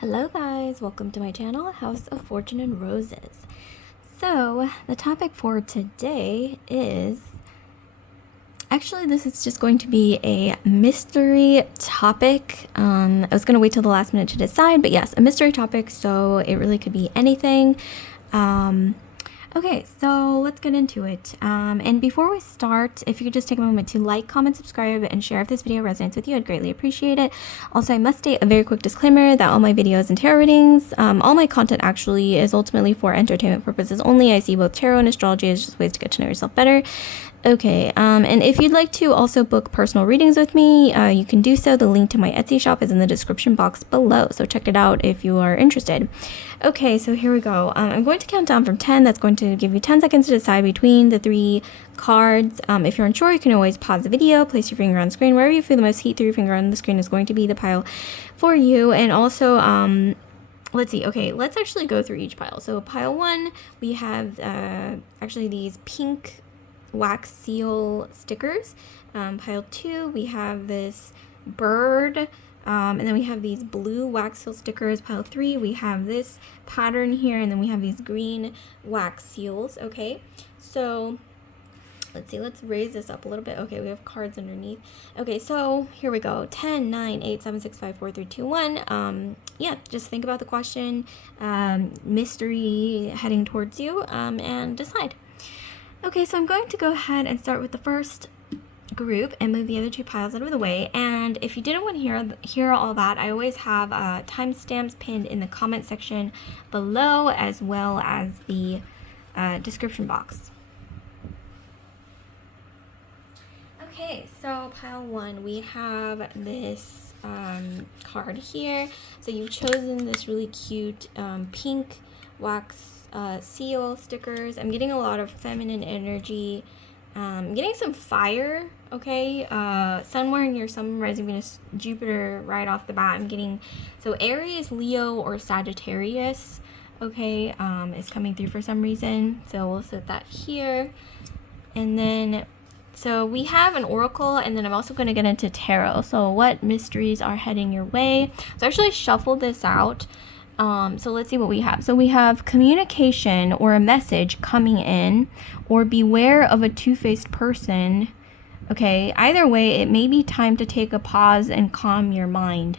Hello guys, welcome to my channel, House of Fortune and Roses. So the topic for today is, actually this is just going to be a mystery topic. I was going to wait till the last minute to decide, but yes, a mystery topic, so it really could be anything. Okay, so let's get into it. And before we start, if you could just take a moment to like, comment, subscribe, and share if this video resonates with you, I'd greatly appreciate it. Also, I must state a very quick disclaimer that all my videos and tarot readings, all my content actually is ultimately for entertainment purposes only. I see both tarot and astrology as just ways to get to know yourself better. Okay, and if you'd like to also book personal readings with me, you can do so. The link to my Etsy shop is in the description box below, so check it out if you are interested. Okay, so here we go. I'm going to count down from 10. That's going to give you 10 seconds to decide between the three cards. If you're unsure, you can always pause the video, place your finger on the screen. Wherever you feel the most heat through your finger on the screen is going to be the pile for you. And also, let's see. Okay, let's actually go through each pile. So pile 1, we have actually these pink wax seal stickers. Pile 2, we have this bird, and then we have these blue wax seal stickers. Pile 3, we have this pattern here, and then we have these green wax seals. Okay, so let's see, let's raise this up a little bit. Okay, we have cards underneath. Okay, so here we go. 10, 9, 8, 7, 6, 5, 4, 3, 2, 1. Yeah, just think about the question, mystery heading towards you, and decide. Okay, so I'm going to go ahead and start with the first group and move the other two piles out of the way. And if you didn't want to hear all that, I always have timestamps pinned in the comment section below, as well as the description box. Okay, so pile 1, we have this card here. So you've chosen this really cute pink wax seal stickers. I'm getting a lot of feminine energy. I'm getting some fire. Okay, somewhere in your Sun, Rising, Venus, Jupiter right off the bat. I'm getting, so Aries, Leo, or Sagittarius, okay, is coming through for some reason. So we'll set that here. And then, so we have an oracle, and then I'm also going to get into tarot. So what mysteries are heading your way? So I actually shuffled this out. So let's see what we have. So we have communication or a message coming in, or beware of a two-faced person. Okay, either way, it may be time to take a pause and calm your mind.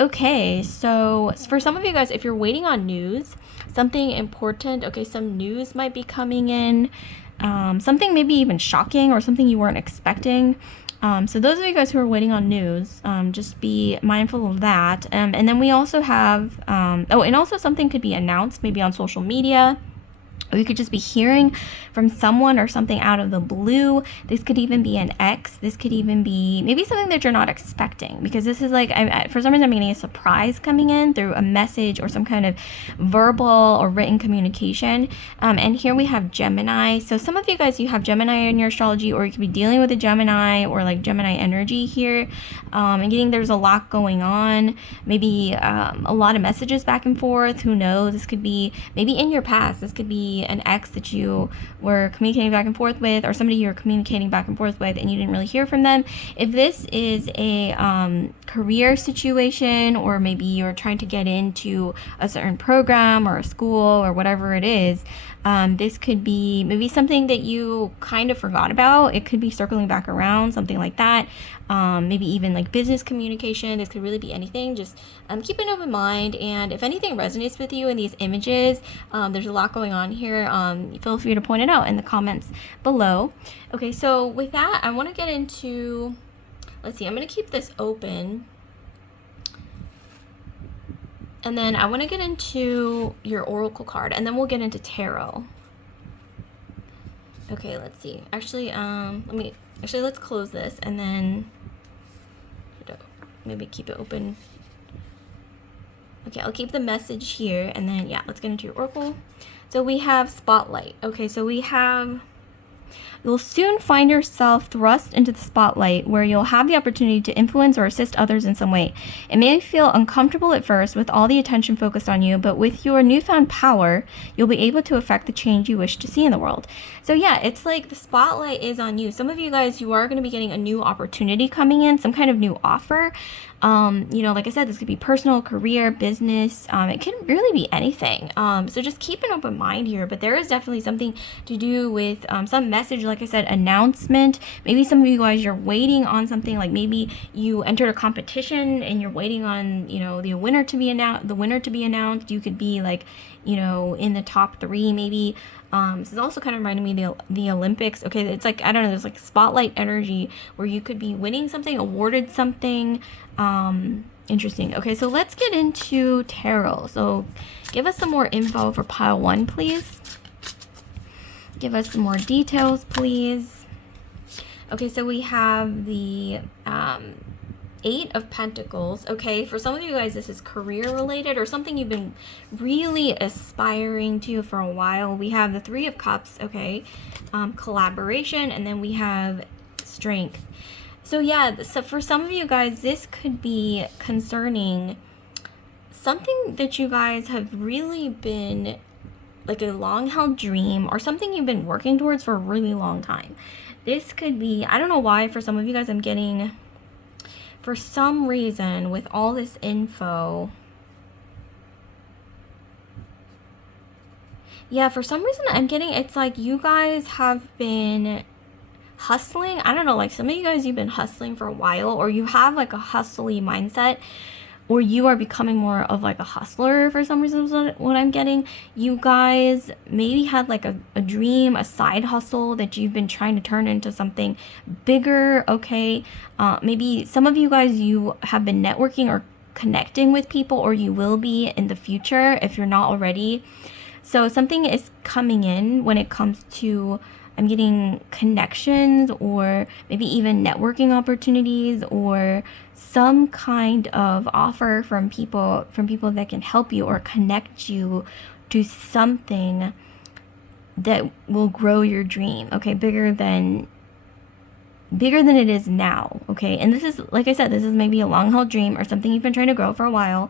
Okay, so for some of you guys, if you're waiting on news, something important, okay, some news might be coming in, something maybe even shocking or something you weren't expecting. So those of you guys who are waiting on news, just be mindful of that. And then we also have, oh, and also something could be announced maybe on social media. Or you could just be hearing from someone or something out of the blue. This could even be an ex. This could even be maybe something that you're not expecting, because this is like, for some reason I'm getting a surprise coming in through a message or some kind of verbal or written communication. And here we have Gemini. So some of you guys, you have Gemini in your astrology, or you could be dealing with a Gemini or like Gemini energy here. And getting there's a lot going on. Maybe a lot of messages back and forth. Who knows? This could be maybe in your past. This could be an ex that you were communicating back and forth with, or somebody you're communicating back and forth with and you didn't really hear from them. If this is a career situation, or maybe you're trying to get into a certain program or a school or whatever it is, this could be maybe something that you kind of forgot about. It could be circling back around, something like that. Maybe even like business communication. This could really be anything. Just keep an open mind, and if anything resonates with you in these images, there's a lot going on here. Feel free to point it out in the comments below. Okay, so with that, I want to get into, let's see, I'm going to keep this open. And then I want to get into your oracle card, and then we'll get into tarot. Okay, let's see. Actually, let's close this, and then maybe keep it open. Okay, I'll keep the message here, and then yeah, let's get into your oracle. So we have spotlight. Okay, so we have, you'll soon find yourself thrust into the spotlight, where you'll have the opportunity to influence or assist others in some way. It may feel uncomfortable at first with all the attention focused on you, but with your newfound power, you'll be able to affect the change you wish to see in the world. So yeah, it's like the spotlight is on you. Some of you guys, you are going to be getting a new opportunity coming in, some kind of new offer. You know, like I said, this could be personal, career, business. It can really be anything. So just keep an open mind here. But there is definitely something to do with some message, like I said, announcement. Maybe some of you guys, you're waiting on something. Like maybe you entered a competition and you're waiting on, you know, the winner to be announced. You could be like, you know, in the top 3 maybe. This is also kind of reminding me of the Olympics. Okay, it's like, I don't know, there's like spotlight energy where you could be winning something, awarded something. Interesting. Okay, so let's get into tarot. So give us some more info for pile 1, please. Give us some more details, please. Okay, so we have the 8 of Pentacles. Okay, for some of you guys, this is career related or something you've been really aspiring to for a while. We have the 3 of Cups. Okay, collaboration, and then we have strength. So yeah, so for some of you guys, this could be concerning something that you guys have really been like a long-held dream or something you've been working towards for a really long time. This could be, I don't know why, for some of you guys, I'm getting, for some reason, with all this info, yeah, for some reason I'm getting, it's like you guys have been hustling. I don't know, like some of you guys, you've been hustling for a while, or you have like a hustly mindset, or you are becoming more of like a hustler for some reason. What I'm getting, you guys maybe had like a dream, a side hustle that you've been trying to turn into something bigger. Okay, maybe some of you guys, you have been networking or connecting with people, or you will be in the future if you're not already. So something is coming in when it comes to, I'm getting connections or maybe even networking opportunities or some kind of offer from people that can help you or connect you to something that will grow your dream. Okay, bigger than it is now. Okay, and this is, like I said, this is maybe a long-held dream or something you've been trying to grow for a while.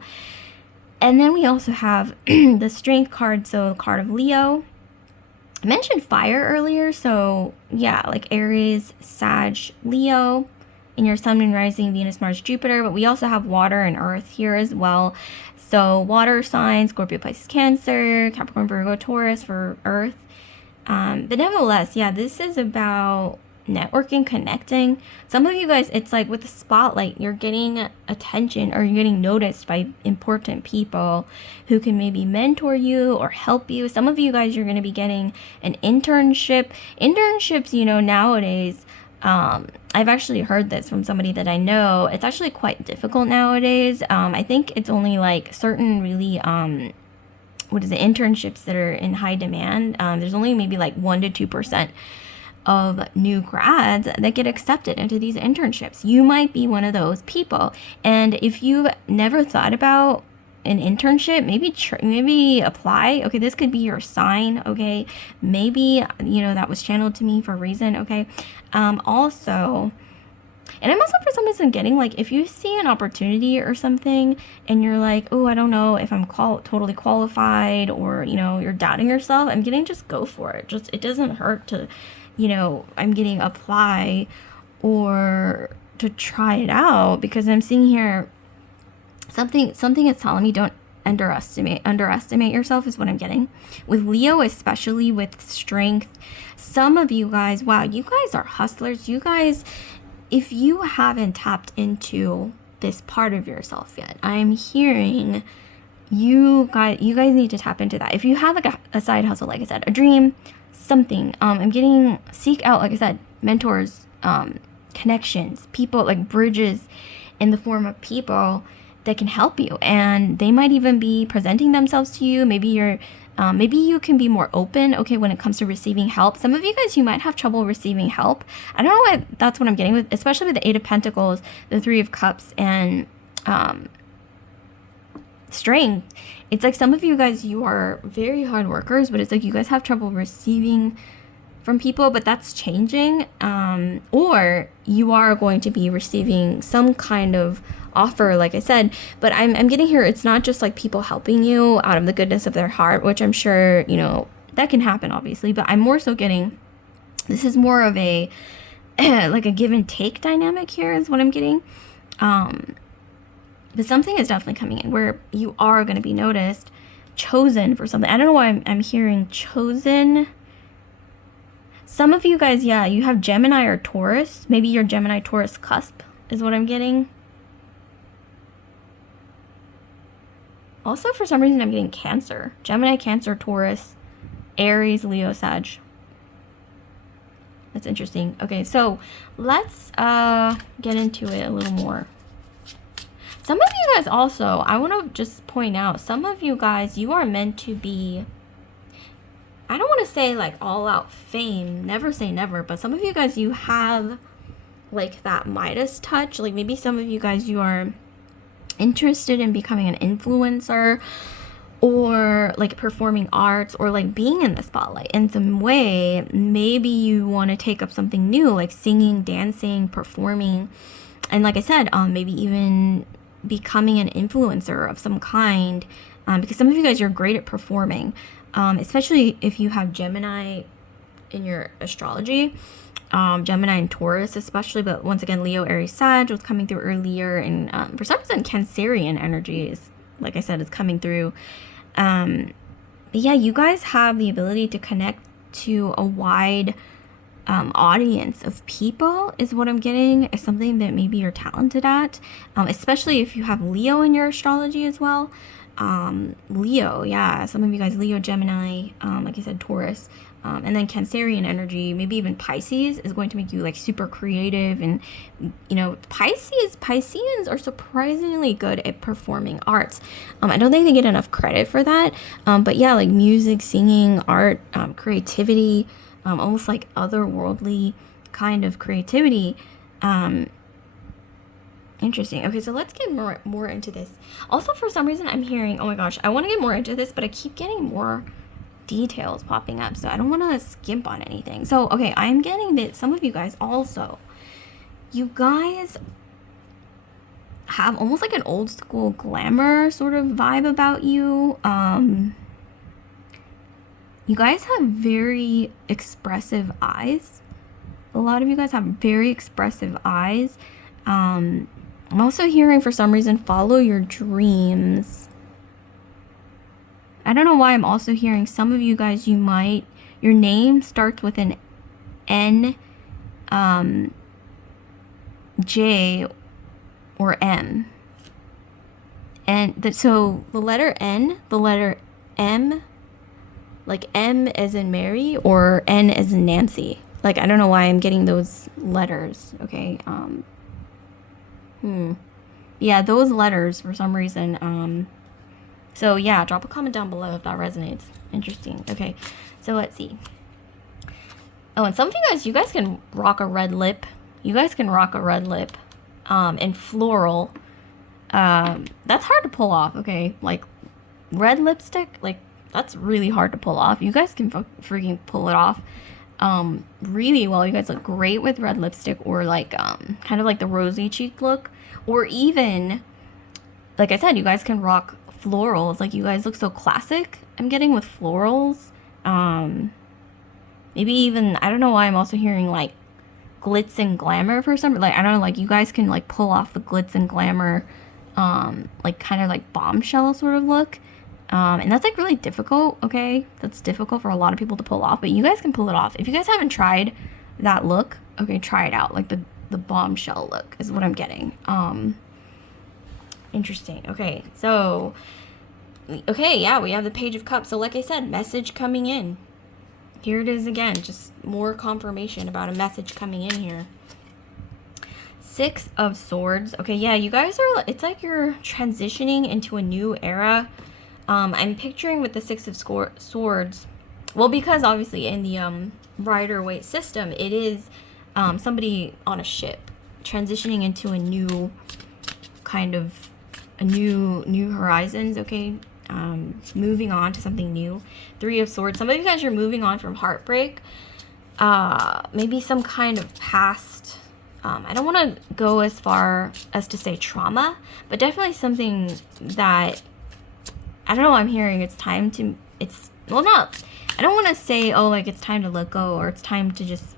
And then we also have the strength card, so the card of Leo. I mentioned fire earlier, so yeah, like Aries, Sag, Leo, in your sun, moon, rising, Venus, Mars, Jupiter. But we also have water and earth here as well. So water signs, Scorpio, Pisces, Cancer, Capricorn, Virgo, Taurus for earth. But nevertheless, yeah, this is about networking, connecting. Some of you guys, it's like with the spotlight, you're getting attention or you're getting noticed by important people who can maybe mentor you or help you. Some of you guys, you're going to be getting an internship. Internships, you know, nowadays, I've actually heard this from somebody that I know. It's actually quite difficult nowadays. I think it's only like certain really, internships that are in high demand. There's only maybe like 1 to 2% of new grads that get accepted into these internships. You might be one of those people. And if you've never thought about an internship, maybe apply. Okay, this could be your sign. Okay, maybe, you know, that was channeled to me for a reason. Okay, also, and I'm also for some reason getting like, if you see an opportunity or something and you're like, oh, I don't know if I'm totally qualified, or, you know, you're doubting yourself, I'm getting, just go for it. Just, it doesn't hurt to, you know, I'm getting apply or to try it out, because I'm seeing here something is telling me don't underestimate yourself is what I'm getting. With Leo, especially with strength, some of you guys, wow, you guys are hustlers. You guys, if you haven't tapped into this part of yourself yet, I'm hearing you guys need to tap into that. If you have like a side hustle, like I said, a dream, something, I'm getting, seek out, like I said, mentors, connections, people, like bridges in the form of people that can help you, and they might even be presenting themselves to you. Maybe you can be more open, okay, when it comes to receiving help. Some of you guys, you might have trouble receiving help. I don't know why that's what I'm getting with, especially with the 8 of Pentacles, the 3 of Cups, and strength. It's like some of you guys, you are very hard workers, but it's like you guys have trouble receiving from people, but that's changing. Or you are going to be receiving some kind of offer, like I said, but I'm getting here, it's not just like people helping you out of the goodness of their heart, which I'm sure, you know, that can happen obviously, but I'm more so getting, this is more of a like a give and take dynamic here is what I'm getting. But something is definitely coming in where you are going to be noticed, chosen for something. I don't know why I'm hearing chosen. Some of you guys, yeah, you have Gemini or Taurus. Maybe your Gemini Taurus cusp is what I'm getting. Also, for some reason, I'm getting Cancer. Gemini, Cancer, Taurus, Aries, Leo, Sag. That's interesting. Okay, so let's get into it a little more. Some of you guys also, I want to just point out, some of you guys, you are meant to be, I don't want to say like all out fame, never say never, but some of you guys, you have like that Midas touch. Like maybe some of you guys, you are interested in becoming an influencer or like performing arts or like being in the spotlight in some way. Maybe you want to take up something new, like singing, dancing, performing, and like I said, maybe even becoming an influencer of some kind, because some of you guys, you're great at performing, especially if you have Gemini in your astrology, Gemini and Taurus especially, but once again, Leo, Aries, Sag was coming through earlier, and for some reason, Cancerian energy is, like I said, is coming through. But yeah, you guys have the ability to connect to a wide audience of people is what I'm getting. Is something that maybe you're talented at, especially if you have Leo in your astrology as well. Leo, yeah, some of you guys, Leo, Gemini, like I said, Taurus, and then Cancerian energy, maybe even Pisces is going to make you like super creative. And you know, Pisceans are surprisingly good at performing arts. I don't think they get enough credit for that, but yeah, like music, singing, art, creativity, almost like otherworldly kind of creativity. Interesting. Okay, so let's get more into this. Also, for some reason, I'm hearing, oh my gosh, I want to get more into this, but I keep getting more details popping up, so I don't want to skimp on anything. So, okay, I'm getting that some of you guys also, you guys have almost like an old school glamour sort of vibe about you. You guys have very expressive eyes. A lot of you guys have very expressive eyes. I'm also hearing, for some reason, follow your dreams. I don't know why I'm also hearing some of you guys, your name starts with an N, J, or M. And so the letter N, the letter M, like M as in Mary or N as in Nancy. Like, I don't know why I'm getting those letters, okay? Yeah, those letters for some reason. So yeah, drop a comment down below if that resonates. Interesting. Okay, so let's see. Oh, and some of you guys can rock a red lip. You guys can rock a red lip, and floral. That's hard to pull off. Okay, like red lipstick, like that's really hard to pull off. You guys can freaking pull it off. Really well. You guys look great with red lipstick, or like kind of like the rosy cheek look, or even like I said, you guys can rock florals. Like you guys look so classic, I'm getting, with florals. Maybe even, I don't know why I'm also hearing like glitz and glamour for some, like I don't know, like you guys can like pull off the glitz and glamour, like kind of like bombshell sort of look. And that's like really difficult, okay? That's difficult for a lot of people to pull off, but you guys can pull it off. If you guys haven't tried that look, okay, try it out. Like the bombshell look is what I'm getting. Interesting. Okay, so, okay, yeah, we have the Page of Cups. So like I said, message coming in. Here it is again, just more confirmation about a message coming in here. Six of Swords. Okay, yeah, you guys are, it's like you're transitioning into a new era. I'm picturing with the Six of Swords, well, because obviously in the Rider-Waite system, it is somebody on a ship transitioning into a new kind of, a new horizons, okay? Moving on to something new. Three of Swords. Some of you guys are moving on from heartbreak. Maybe some kind of past, I don't want to go as far as to say trauma, but definitely something that, I don't know, I'm hearing it's time to, well, not, I don't want to say, oh, like it's time to let go or it's time to just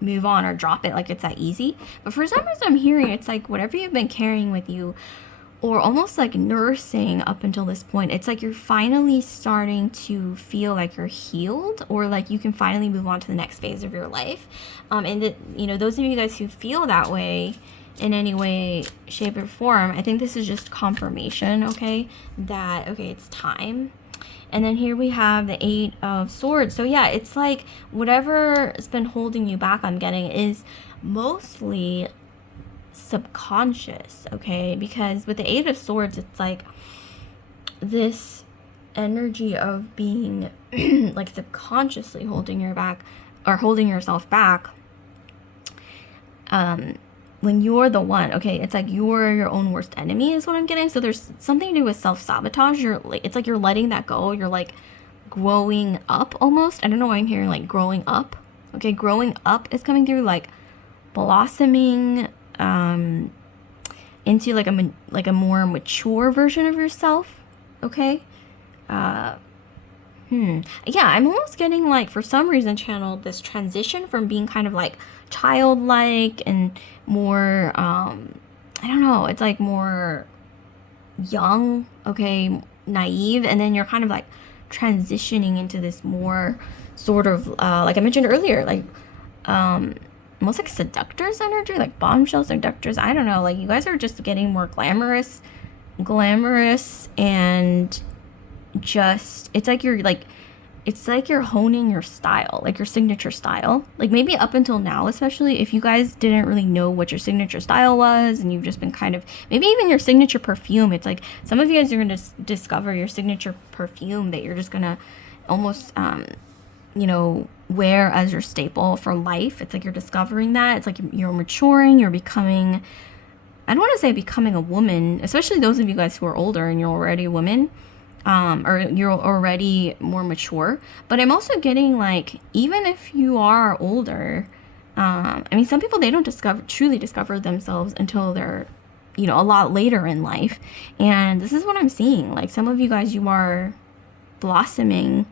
move on or drop it, like it's that easy. But for some reason I'm hearing it's like whatever you've been carrying with you, or almost like nursing up until this point. It's like you're finally starting to feel like you're healed, or like you can finally move on to the next phase of your life. And that, you know, those of you guys who feel that way in any way, shape, or form, I think this is just confirmation, okay, that, okay, it's time. And then here we have the 8 of Swords. So yeah, it's like whatever's been holding you back, I'm getting, is mostly subconscious, okay? Because with the 8 of Swords, it's like this energy of being like subconsciously holding your back, or holding yourself back, when you're the one, okay, it's like you're your own worst enemy is what I'm getting. So there's something to do with self-sabotage. It's like you're letting that go. You're like growing up almost. I don't know why I'm hearing like growing up. Okay, growing up is coming through, like blossoming into like a more mature version of yourself. Okay. Yeah, I'm almost getting like, for some reason, channeled this transition from being kind of like childlike and more, I don't know, it's like more young, okay, naive, and then you're kind of like transitioning into this more sort of, like I mentioned earlier, like, almost like seductress energy, like bombshell seductress. I don't know, like you guys are just getting more glamorous, and just, it's like you're honing your style, like your signature style. Like maybe up until now, especially if you guys didn't really know what your signature style was, and you've just been kind of, maybe even your signature perfume. It's like some of you guys are going to discover your signature perfume that you're just going to almost, you know, wear as your staple for life. It's like you're discovering that. It's like you're maturing, you're becoming, I don't want to say becoming a woman, especially those of you guys who are older and you're already a woman. Or you're already more mature. But I'm also getting like, even if you are older, I mean, some people, they don't truly discover themselves until they're, you know, a lot later in life. And this is what I'm seeing. Like some of you guys, you are blossoming.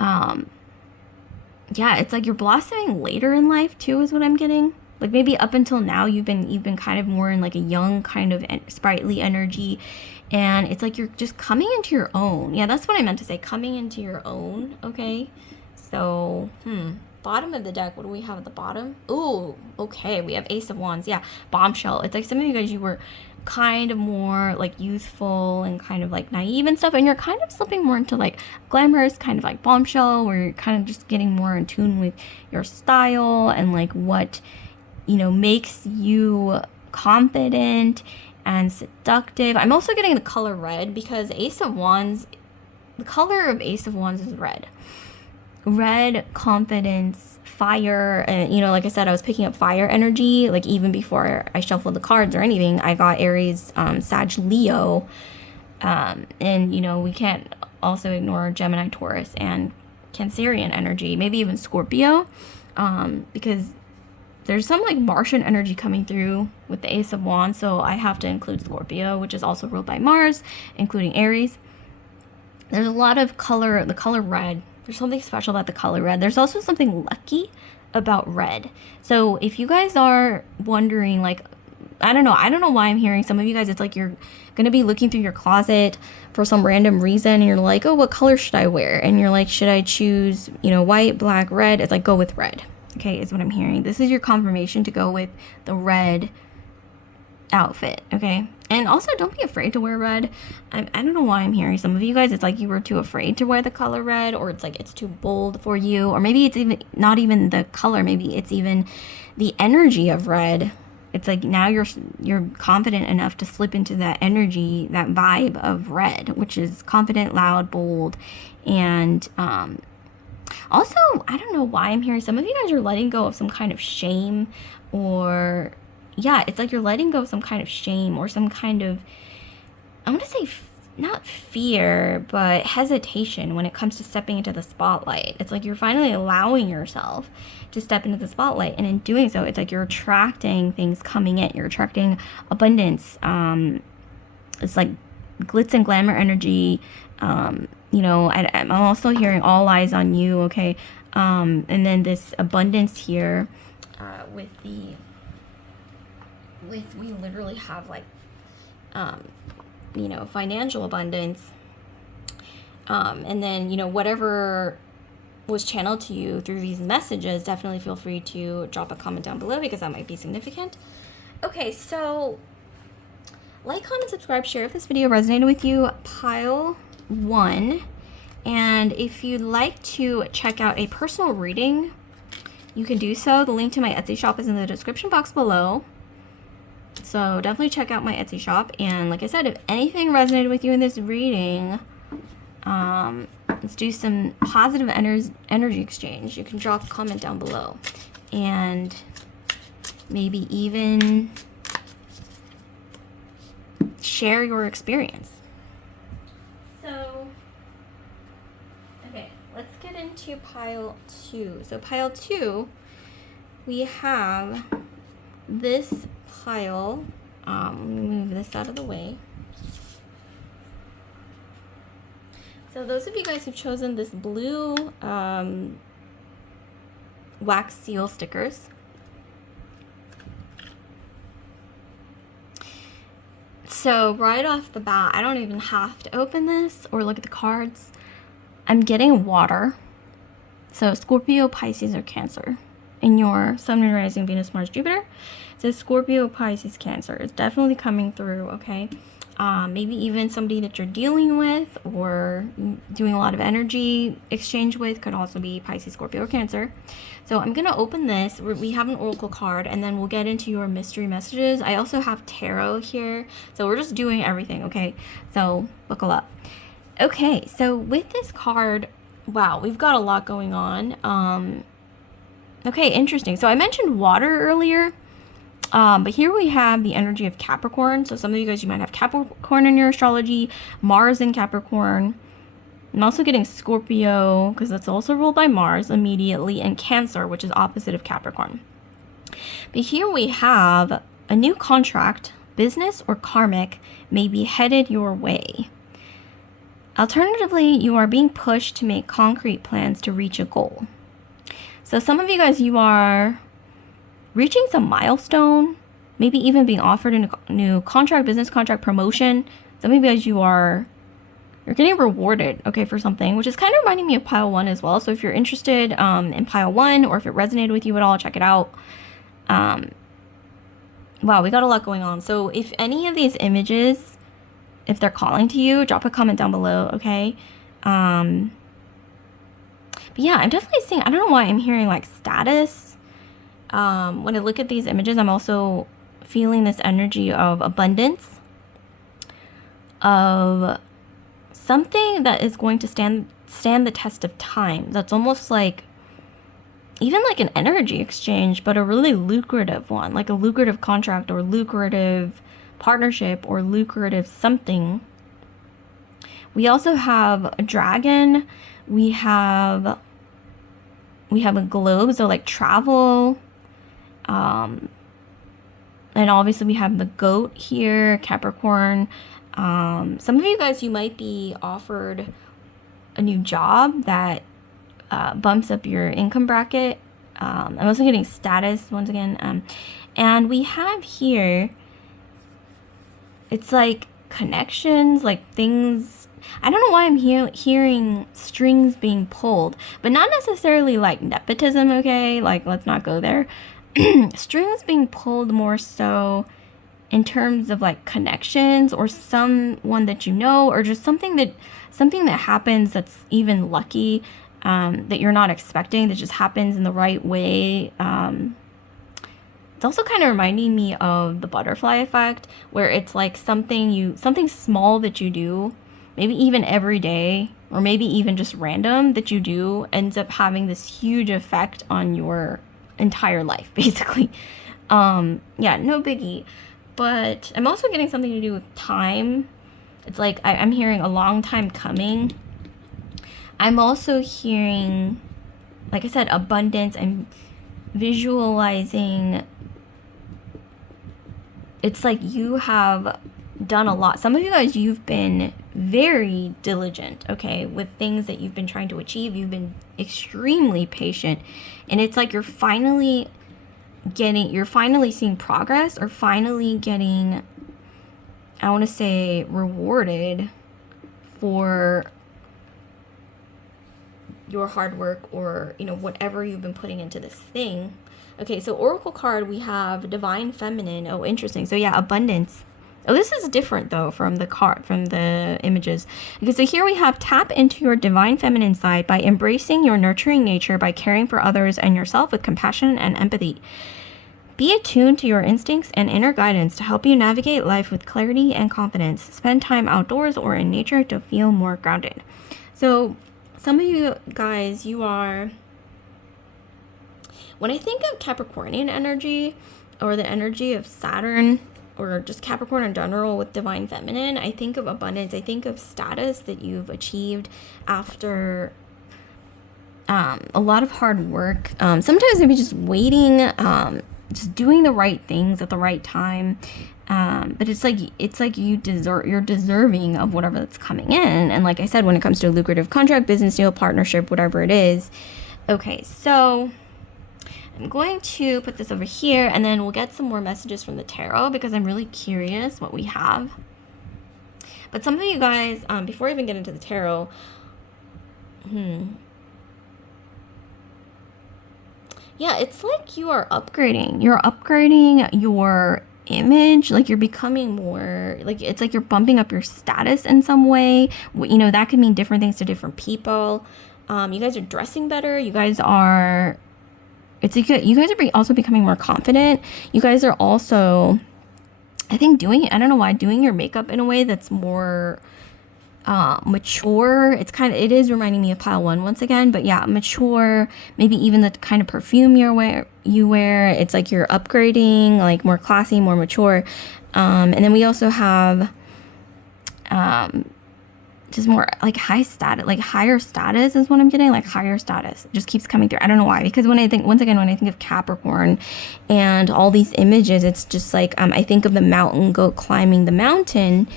Yeah, it's like you're blossoming later in life too, is what I'm getting. Like maybe up until now, you've been kind of more in like a young kind of sprightly energy. And it's like you're just coming into your own. Yeah, that's what I meant to say. Coming into your own, okay? So, bottom of the deck, what do we have at the bottom? Ooh, okay, we have Ace of Wands. Yeah, bombshell. It's like some of you guys, you were kind of more like youthful and kind of like naive and stuff, and you're kind of slipping more into like glamorous, kind of like bombshell, where you're kind of just getting more in tune with your style and like what, you know, makes you confident and seductive. I'm also getting the color red, because Ace of Wands, the color of Ace of Wands is red. Red, confidence, fire, and you know, like I said, I was picking up fire energy, like even before I shuffled the cards or anything. I got Aries, Sag, Leo, and you know, we can't also ignore Gemini, Taurus, and Cancerian energy, maybe even Scorpio, because there's some like Martian energy coming through with the Ace of Wands, so I have to include Scorpio, which is also ruled by Mars, including Aries. There's a lot of color, the color red. There's something special about the color red. There's also something lucky about red. So if you guys are wondering, like, I don't know why I'm hearing some of you guys, it's like you're gonna be looking through your closet for some random reason, and you're like, oh, what color should I wear? And you're like, should I choose, you know, white, black, red? It's like, go with red. Okay, is what I'm hearing. This is your confirmation to go with the red outfit, okay? And also, don't be afraid to wear red. I don't know why I'm hearing some of you guys, it's like you were too afraid to wear the color red, or it's like it's too bold for you, or maybe it's even not even the color, maybe it's even the energy of red. It's like now you're confident enough to slip into that energy, that vibe of red, which is confident, loud, bold, and also, I don't know why I'm hearing some of you guys are letting go of some kind of shame, or yeah, it's like you're letting go of some kind of shame or some kind of, I want to say not fear, but hesitation when it comes to stepping into the spotlight. It's like you're finally allowing yourself to step into the spotlight, and in doing so, it's like you're attracting things coming in. You're attracting abundance. It's like glitz and glamour energy. You know, I'm also hearing all eyes on you, okay? And then this abundance here, we literally have like you know, financial abundance. And then, you know, whatever was channeled to you through these messages, definitely feel free to drop a comment down below because that might be significant. Okay, so like, comment, subscribe, share if this video resonated with you, pile 1. And if you'd like to check out a personal reading, you can do so. The link to my Etsy shop is in the description box below. So definitely check out my Etsy shop. And like I said, if anything resonated with you in this reading, let's do some positive energy exchange. You can drop a comment down below and maybe even share your experience. So, okay, let's get into pile 2. So pile 2, we have this pile. Let me move this out of the way. So those of you guys who've chosen this blue wax seal stickers, so right off the bat, I don't even have to open this or look at the cards. I'm getting water. So Scorpio, Pisces, or Cancer in your Sun, Moon, Rising, Venus, Mars, Jupiter. So Scorpio, Pisces, Cancer. It's definitely coming through, okay? Maybe even somebody that you're dealing with or doing a lot of energy exchange with could also be Pisces, Scorpio, or Cancer. So I'm going to open this. We have an oracle card, and then we'll get into your mystery messages. I also have tarot here. So we're just doing everything, okay? So buckle up. Okay, so with this card, wow, we've got a lot going on. Okay, interesting. So I mentioned water earlier. But here we have the energy of Capricorn. So some of you guys, you might have Capricorn in your astrology, Mars in Capricorn. I'm also getting Scorpio, because that's also ruled by Mars immediately, and Cancer, which is opposite of Capricorn. But here we have a new contract, business or karmic, may be headed your way. Alternatively, you are being pushed to make concrete plans to reach a goal. So some of you guys, you are reaching some milestone, maybe even being offered a new contract, business contract, promotion. Some of you guys, you're getting rewarded, okay, for something, which is kind of reminding me of pile 1 as well. So if you're interested in pile 1, or if it resonated with you at all, check it out. Wow, we got a lot going on. So if any of these images, if they're calling to you, drop a comment down below, okay? But yeah, I'm definitely seeing, I don't know why I'm hearing like status. When I look at these images, I'm also feeling this energy of abundance, of something that is going to stand the test of time. That's almost like, even like an energy exchange, but a really lucrative one, like a lucrative contract or lucrative partnership or lucrative something. We also have a dragon. We have a globe, so like travel. And obviously we have the goat here, Capricorn. Some of you guys, you might be offered a new job that bumps up your income bracket. I'm also getting status once again. And we have here, it's like connections, like things. I don't know why I'm hearing strings being pulled, but not necessarily like nepotism, okay? Like, let's not go there. Strings being pulled more so in terms of like connections or someone that you know, or just something that happens that's even lucky, that you're not expecting, that just happens in the right way. It's also kind of reminding me of the butterfly effect, where it's like something small that you do, maybe even every day, or maybe even just random that you do, ends up having this huge effect on your entire life, basically. Yeah, no biggie. But I'm also getting something to do with time. It's like I'm hearing a long time coming. I'm also hearing, like I said, abundance. I'm visualizing. It's like you have done a lot. Some of you guys, you've been very diligent, okay, with things that you've been trying to achieve. You've been extremely patient, and it's like you're finally seeing progress, or finally getting I want to say, rewarded for your hard work, or, you know, whatever you've been putting into this thing. Okay, so oracle card, we have divine feminine. Oh, interesting. So yeah, abundance. Oh, this is different though from the card, from the images. Okay, so here we have tap into your divine feminine side by embracing your nurturing nature, by caring for others and yourself with compassion and empathy. Be attuned to your instincts and inner guidance to help you navigate life with clarity and confidence. Spend time outdoors or in nature to feel more grounded. So some of you guys, you are, when I think of Capricornian energy, or the energy of Saturn, or just Capricorn in general with divine feminine, I think of abundance. I think of status that you've achieved after a lot of hard work. Sometimes maybe just waiting, just doing the right things at the right time. But it's like you're deserving of whatever that's coming in. And like I said, when it comes to a lucrative contract, business deal, partnership, whatever it is. Okay, so I'm going to put this over here, and then we'll get some more messages from the tarot because I'm really curious what we have. But some of you guys, before I even get into the tarot, yeah, it's like you are upgrading. You're upgrading your image. Like you're becoming more, like it's like you're bumping up your status in some way. You know, that could mean different things to different people. You guys are dressing better. You guys are, it's like you guys are also becoming more confident. You guys are also, I think, I don't know why, doing your makeup in a way that's more mature. It is reminding me of pile 1 once again, but yeah, mature. Maybe even the kind of perfume you wear. It's like you're upgrading, like more classy, more mature. And then we also have just more like high status, like higher status is what I'm getting, like higher status. It just keeps coming through. I don't know why, because when I think of Capricorn and all these images, it's just like I think of the mountain goat climbing the mountain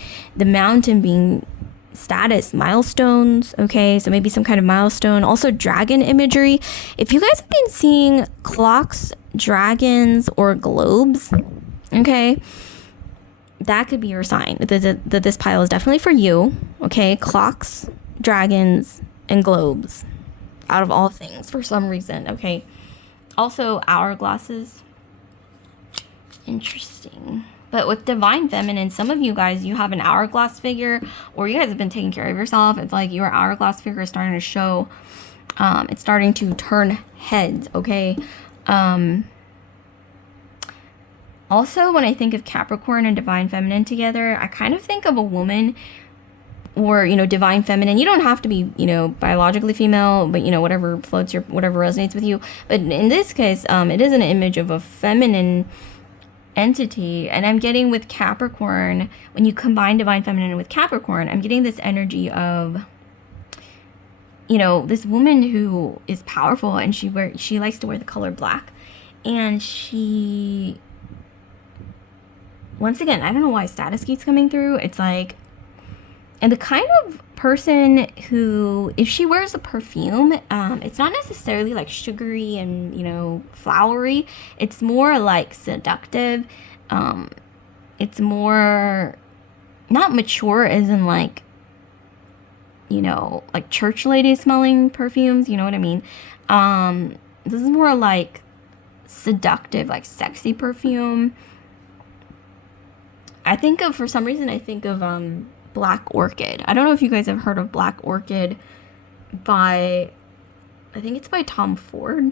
being status, milestones. Okay, so maybe some kind of milestone. Also dragon imagery. If you guys have been seeing clocks, dragons, or globes, okay, that could be your sign that this pile is definitely for you. Okay, clocks, dragons, and globes, out of all things for some reason. Okay, also hourglasses. Interesting. But with divine feminine, some of you guys, you have an hourglass figure, or you guys have been taking care of yourself. It's like your hourglass figure is starting to show. It's starting to turn heads. Okay. Also, when I think of Capricorn and divine feminine together, I kind of think of a woman, or, you know, divine feminine. You don't have to be, you know, biologically female, but, you know, whatever whatever resonates with you. But in this case, it is an image of a feminine entity. And I'm getting with Capricorn, when you combine divine feminine with Capricorn, I'm getting this energy of, you know, this woman who is powerful, and she likes to wear the color black. And she, once again, I don't know why status keeps coming through. It's like, and the kind of person who, if she wears a perfume, it's not necessarily like sugary and, you know, flowery. It's more like seductive. It's more not mature as in like, you know, like church lady smelling perfumes. You know what I mean? This is more like seductive, like sexy perfume. For some reason, I think of Black Orchid. I don't know if you guys have heard of Black Orchid I think it's by Tom Ford.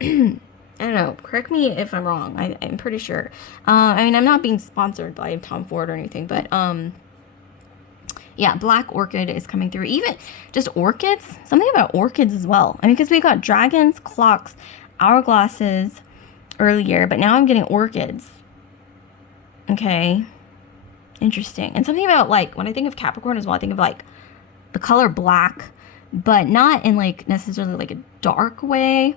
I don't know. Correct me if I'm wrong. I'm pretty sure. I mean, I'm not being sponsored by Tom Ford or anything, but yeah, Black Orchid is coming through. Even just orchids. Something about orchids as well. I mean, because we got dragons, clocks, hourglasses earlier, but now I'm getting orchids. Okay. Interesting. And something about, like, when I think of Capricorn as well, I think of like the color black, but not in like necessarily like a dark way,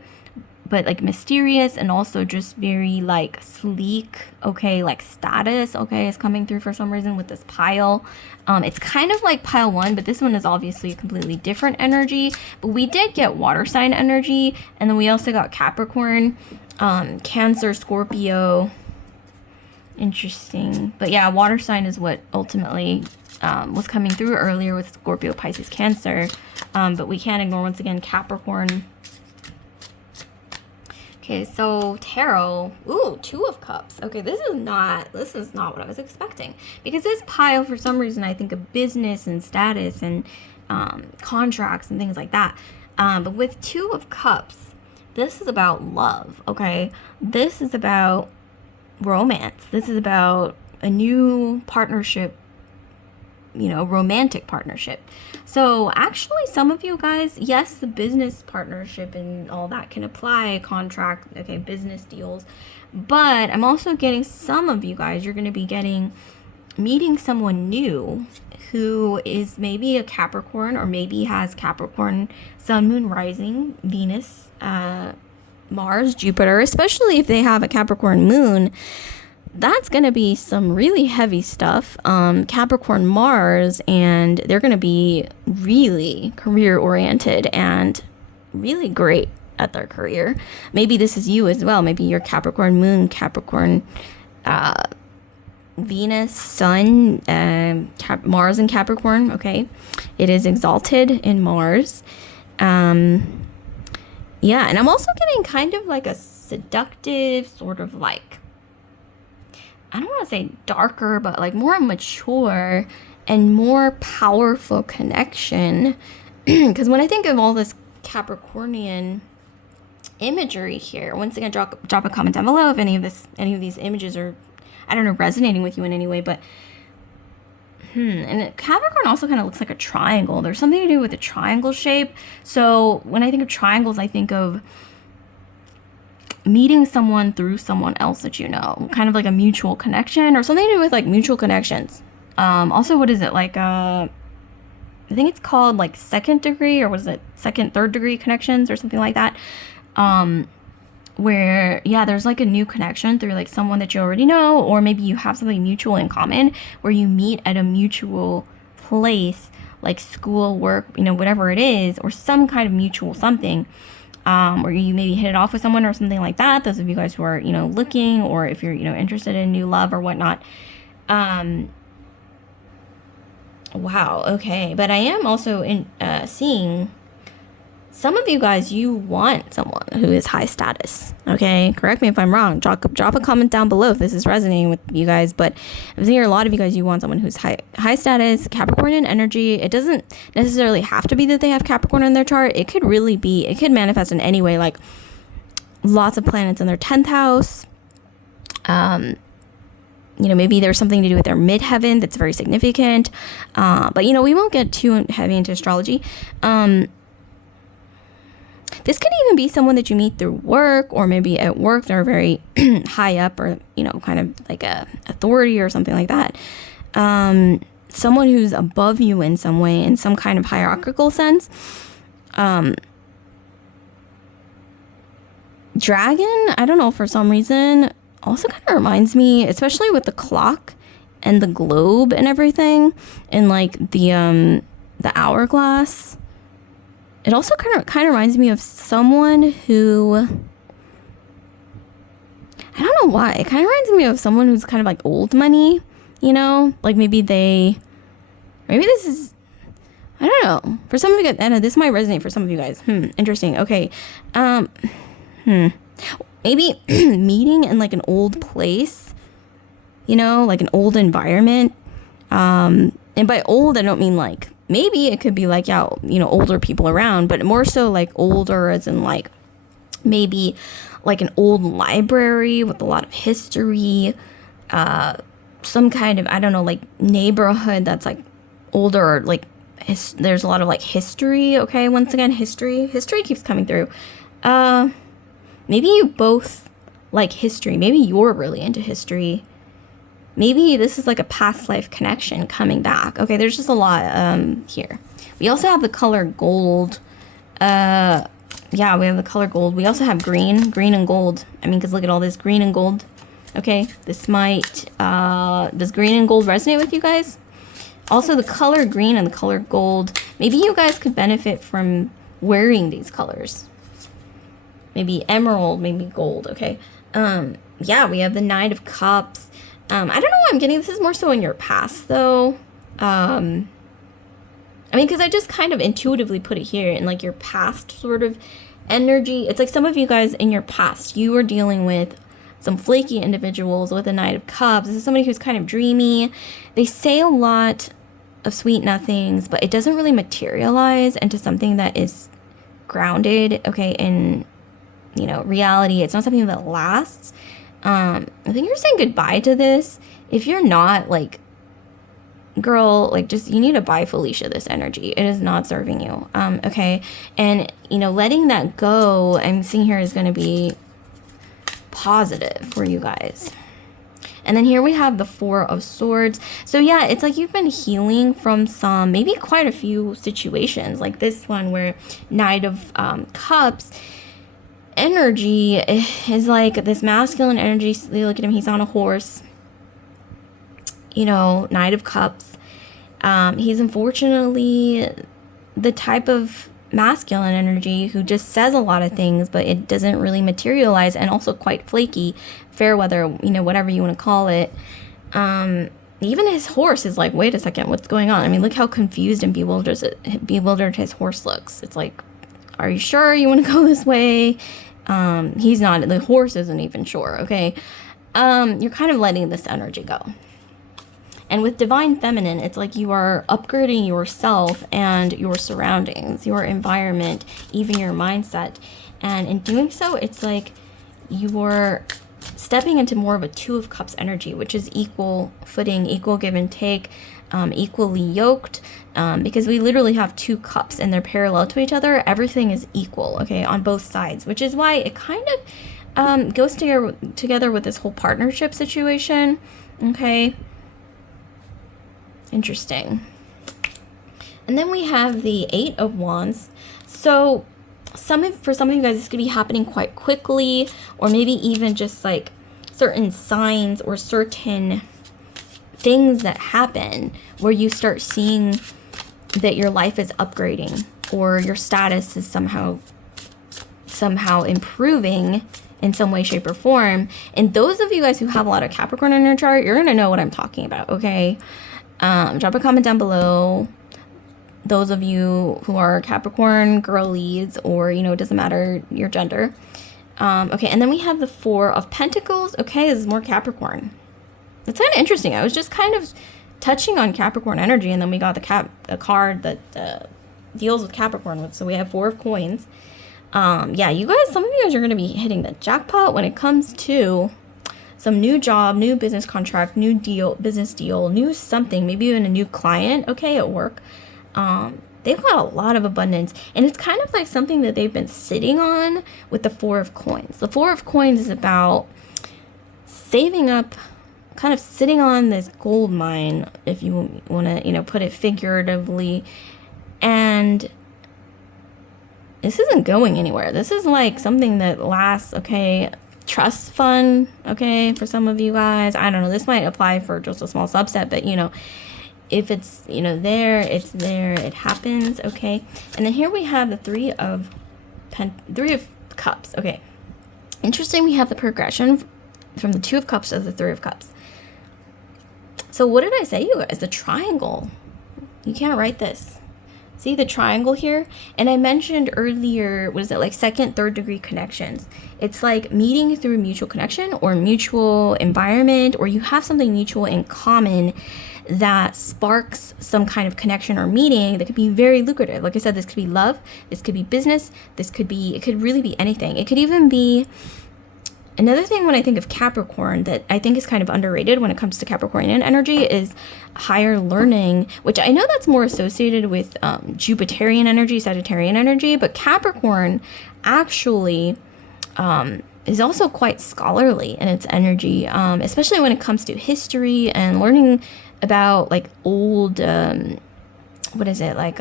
but like mysterious, and also just very like sleek. Okay, like status, okay, is coming through for some reason with this pile. It's kind of like pile 1, but this one is obviously a completely different energy. But we did get water sign energy, and then we also got Capricorn, Cancer, Scorpio. Interesting. But yeah, water sign is what ultimately was coming through earlier with Scorpio, Pisces, Cancer. But we can't ignore, once again, Capricorn. Okay, so tarot. Ooh, 2 of Cups. Okay, this is not what I was expecting. Because this pile, for some reason, I think of business and status and contracts and things like that. But with 2 of Cups, this is about love, okay? This is about romance. This is about a new partnership, you know, romantic partnership. So actually, some of you guys, yes, the business partnership and all that can apply, contract, okay, business deals. But I'm also getting some of you guys, you're going to be meeting someone new who is maybe a Capricorn, or maybe has Capricorn, Sun, Moon, Rising, Venus, Mars, Jupiter, especially if they have a Capricorn moon. That's going to be some really heavy stuff. Capricorn Mars, and they're going to be really career oriented and really great at their career. Maybe this is you as well. Maybe you're Capricorn Moon, Capricorn Venus, Sun, Mars and Capricorn. Okay. It is exalted in Mars. Yeah. And I'm also getting kind of like a seductive sort of like, I don't want to say darker, but like more mature and more powerful connection. Because when I think of all this Capricornian imagery here, once again, drop a comment down below if any of these images are, I don't know, resonating with you in any way. But and Capricorn also kind of looks like a triangle. There's something to do with the triangle shape. So when I think of triangles, I think of meeting someone through someone else that you know, kind of like a mutual connection or something to do with like mutual connections. Also, what is it like? I think it's called like second degree, or was it second, third degree connections or something like that. Where, yeah, there's like a new connection through like someone that you already know, or maybe you have something mutual in common where you meet at a mutual place, like school, work, you know, whatever it is, or some kind of mutual something. Or you maybe hit it off with someone or something like that. Those of you guys who are, you know, looking, or if you're, you know, interested in new love or whatnot. Wow. Okay. But I am also seeing some of you guys, you want someone who is high status. Okay. Correct me if I'm wrong. Drop a comment down below if this is resonating with you guys. But I'm seeing a lot of you guys, you want someone who's high status, Capricornian energy. It doesn't necessarily have to be that they have Capricorn in their chart. It could really be, it could manifest in any way, like lots of planets in their 10th house. You know, maybe there's something to do with their midheaven that's very significant. But, you know, we won't get too heavy into astrology. This could even be someone that you meet through work, or maybe at work they're very high up, or, you know, kind of like a authority or something like that. Someone who's above you in some way, in some kind of hierarchical sense. Dragon, I don't know, for some reason, also kind of reminds me, especially with the clock and the globe and everything, and like the hourglass. It also kind of reminds me of someone who, I don't know why, it kind of reminds me of someone who's kind of like old money, you know, like maybe this is, I don't know, for some of you guys, I know this might resonate for some of you guys. Interesting. Okay. Maybe meeting in like an old place, you know, like an old environment. And by old, I don't mean like, maybe it could be like, yeah, you know, older people around, but more so like older as in like maybe like an old library with a lot of history, some kind of, I don't know, like neighborhood that's like older, like there's a lot of like history. Okay. Once again, history keeps coming through. Maybe you both like history. Maybe you're really into history. Maybe this is like a past life connection coming back. Okay, there's just a lot here. We also have the color gold. Yeah, we have the color gold. We also have green and gold. I mean, because look at all this green and gold. Okay, this might, does green and gold resonate with you guys? Also, the color green and the color gold. Maybe you guys could benefit from wearing these colors. Maybe emerald, maybe gold, okay? Yeah, we have the Knight of Cups. I don't know why I'm getting this is more so in your past though. I mean, because I just kind of intuitively put it here in like your past sort of energy. It's like some of you guys in your past, you were dealing with some flaky individuals with a Knight of Cups. This is somebody who's kind of dreamy. They say a lot of sweet nothings, but it doesn't really materialize into something that is grounded, okay, in, you know, reality. It's not something that lasts. I think you're saying goodbye to this. If you're not, like, girl, like, just, you need to buy Felicia this energy. It is not serving you. Okay. And, you know, letting that go, I'm seeing here, is going to be positive for you guys. And then here we have the Four of Swords. So yeah, it's like you've been healing from some, maybe quite a few situations, like this one where Knight of Cups energy is like this masculine energy. Look at him, he's on a horse, you know, Knight of Cups. He's unfortunately the type of masculine energy who just says a lot of things, but it doesn't really materialize, and also quite flaky, fair weather, you know, whatever you want to call it. Even his horse is like, wait a second, what's going on? I mean, look how confused and bewildered his horse looks. It's like, are you sure you want to go this way? He's not, the horse isn't even sure, okay? You're kind of letting this energy go. And with Divine Feminine, it's like you are upgrading yourself and your surroundings, your environment, even your mindset. And in doing so, it's like you're stepping into more of a Two of Cups energy, which is equal footing, equal give and take, equally yoked, because we literally have two cups and they're parallel to each other. Everything is equal, okay, on both sides, which is why it kind of goes together with this whole partnership situation, okay? Interesting. And then we have the Eight of Wands. So for some of you guys, this could be happening quite quickly, or maybe even just like certain signs or certain things that happen where you start seeing that your life is upgrading or your status is somehow improving in some way, shape, or form. And those of you guys who have a lot of Capricorn in your chart, you're gonna know what I'm talking about, okay? Drop a comment down below. Those of you who are Capricorn girlies, or, you know, it doesn't matter your gender. Okay, and then we have the Four of Pentacles. Okay, this is more Capricorn. It's kind of interesting. I was just kind of touching on Capricorn energy, and then we got the card that deals with Capricorn with. So we have Four of Coins. Yeah, you guys, some of you guys are going to be hitting the jackpot when it comes to some new job, new business contract, new deal, business deal, new something, maybe even a new client, okay, at work. They've got a lot of abundance, and it's kind of like something that they've been sitting on with the Four of Coins. The Four of Coins is about saving up, kind of sitting on this gold mine, if you want to, you know, put it figuratively, and this isn't going anywhere. This is like something that lasts, okay. Trust fund, okay, for some of you guys. I don't know, this might apply for just a small subset, but, you know, if it's, you know, there, it's there, it happens, okay. And then here we have the Three of Cups, okay. Interesting, we have the progression from the Two of Cups to the Three of Cups. So what did I say, you guys? The triangle. You can't write this. See the triangle here? And I mentioned earlier, what is it, like second, third degree connections. It's like meeting through mutual connection or mutual environment, or you have something mutual in common that sparks some kind of connection or meeting that could be very lucrative. Like I said, this could be love, this could be business, it could really be anything. It could even be, another thing when I think of Capricorn that I think is kind of underrated when it comes to Capricornian energy is higher learning, which I know that's more associated with Jupiterian energy, Sagittarian energy, but Capricorn actually is also quite scholarly in its energy, especially when it comes to history and learning about like old, what is it, like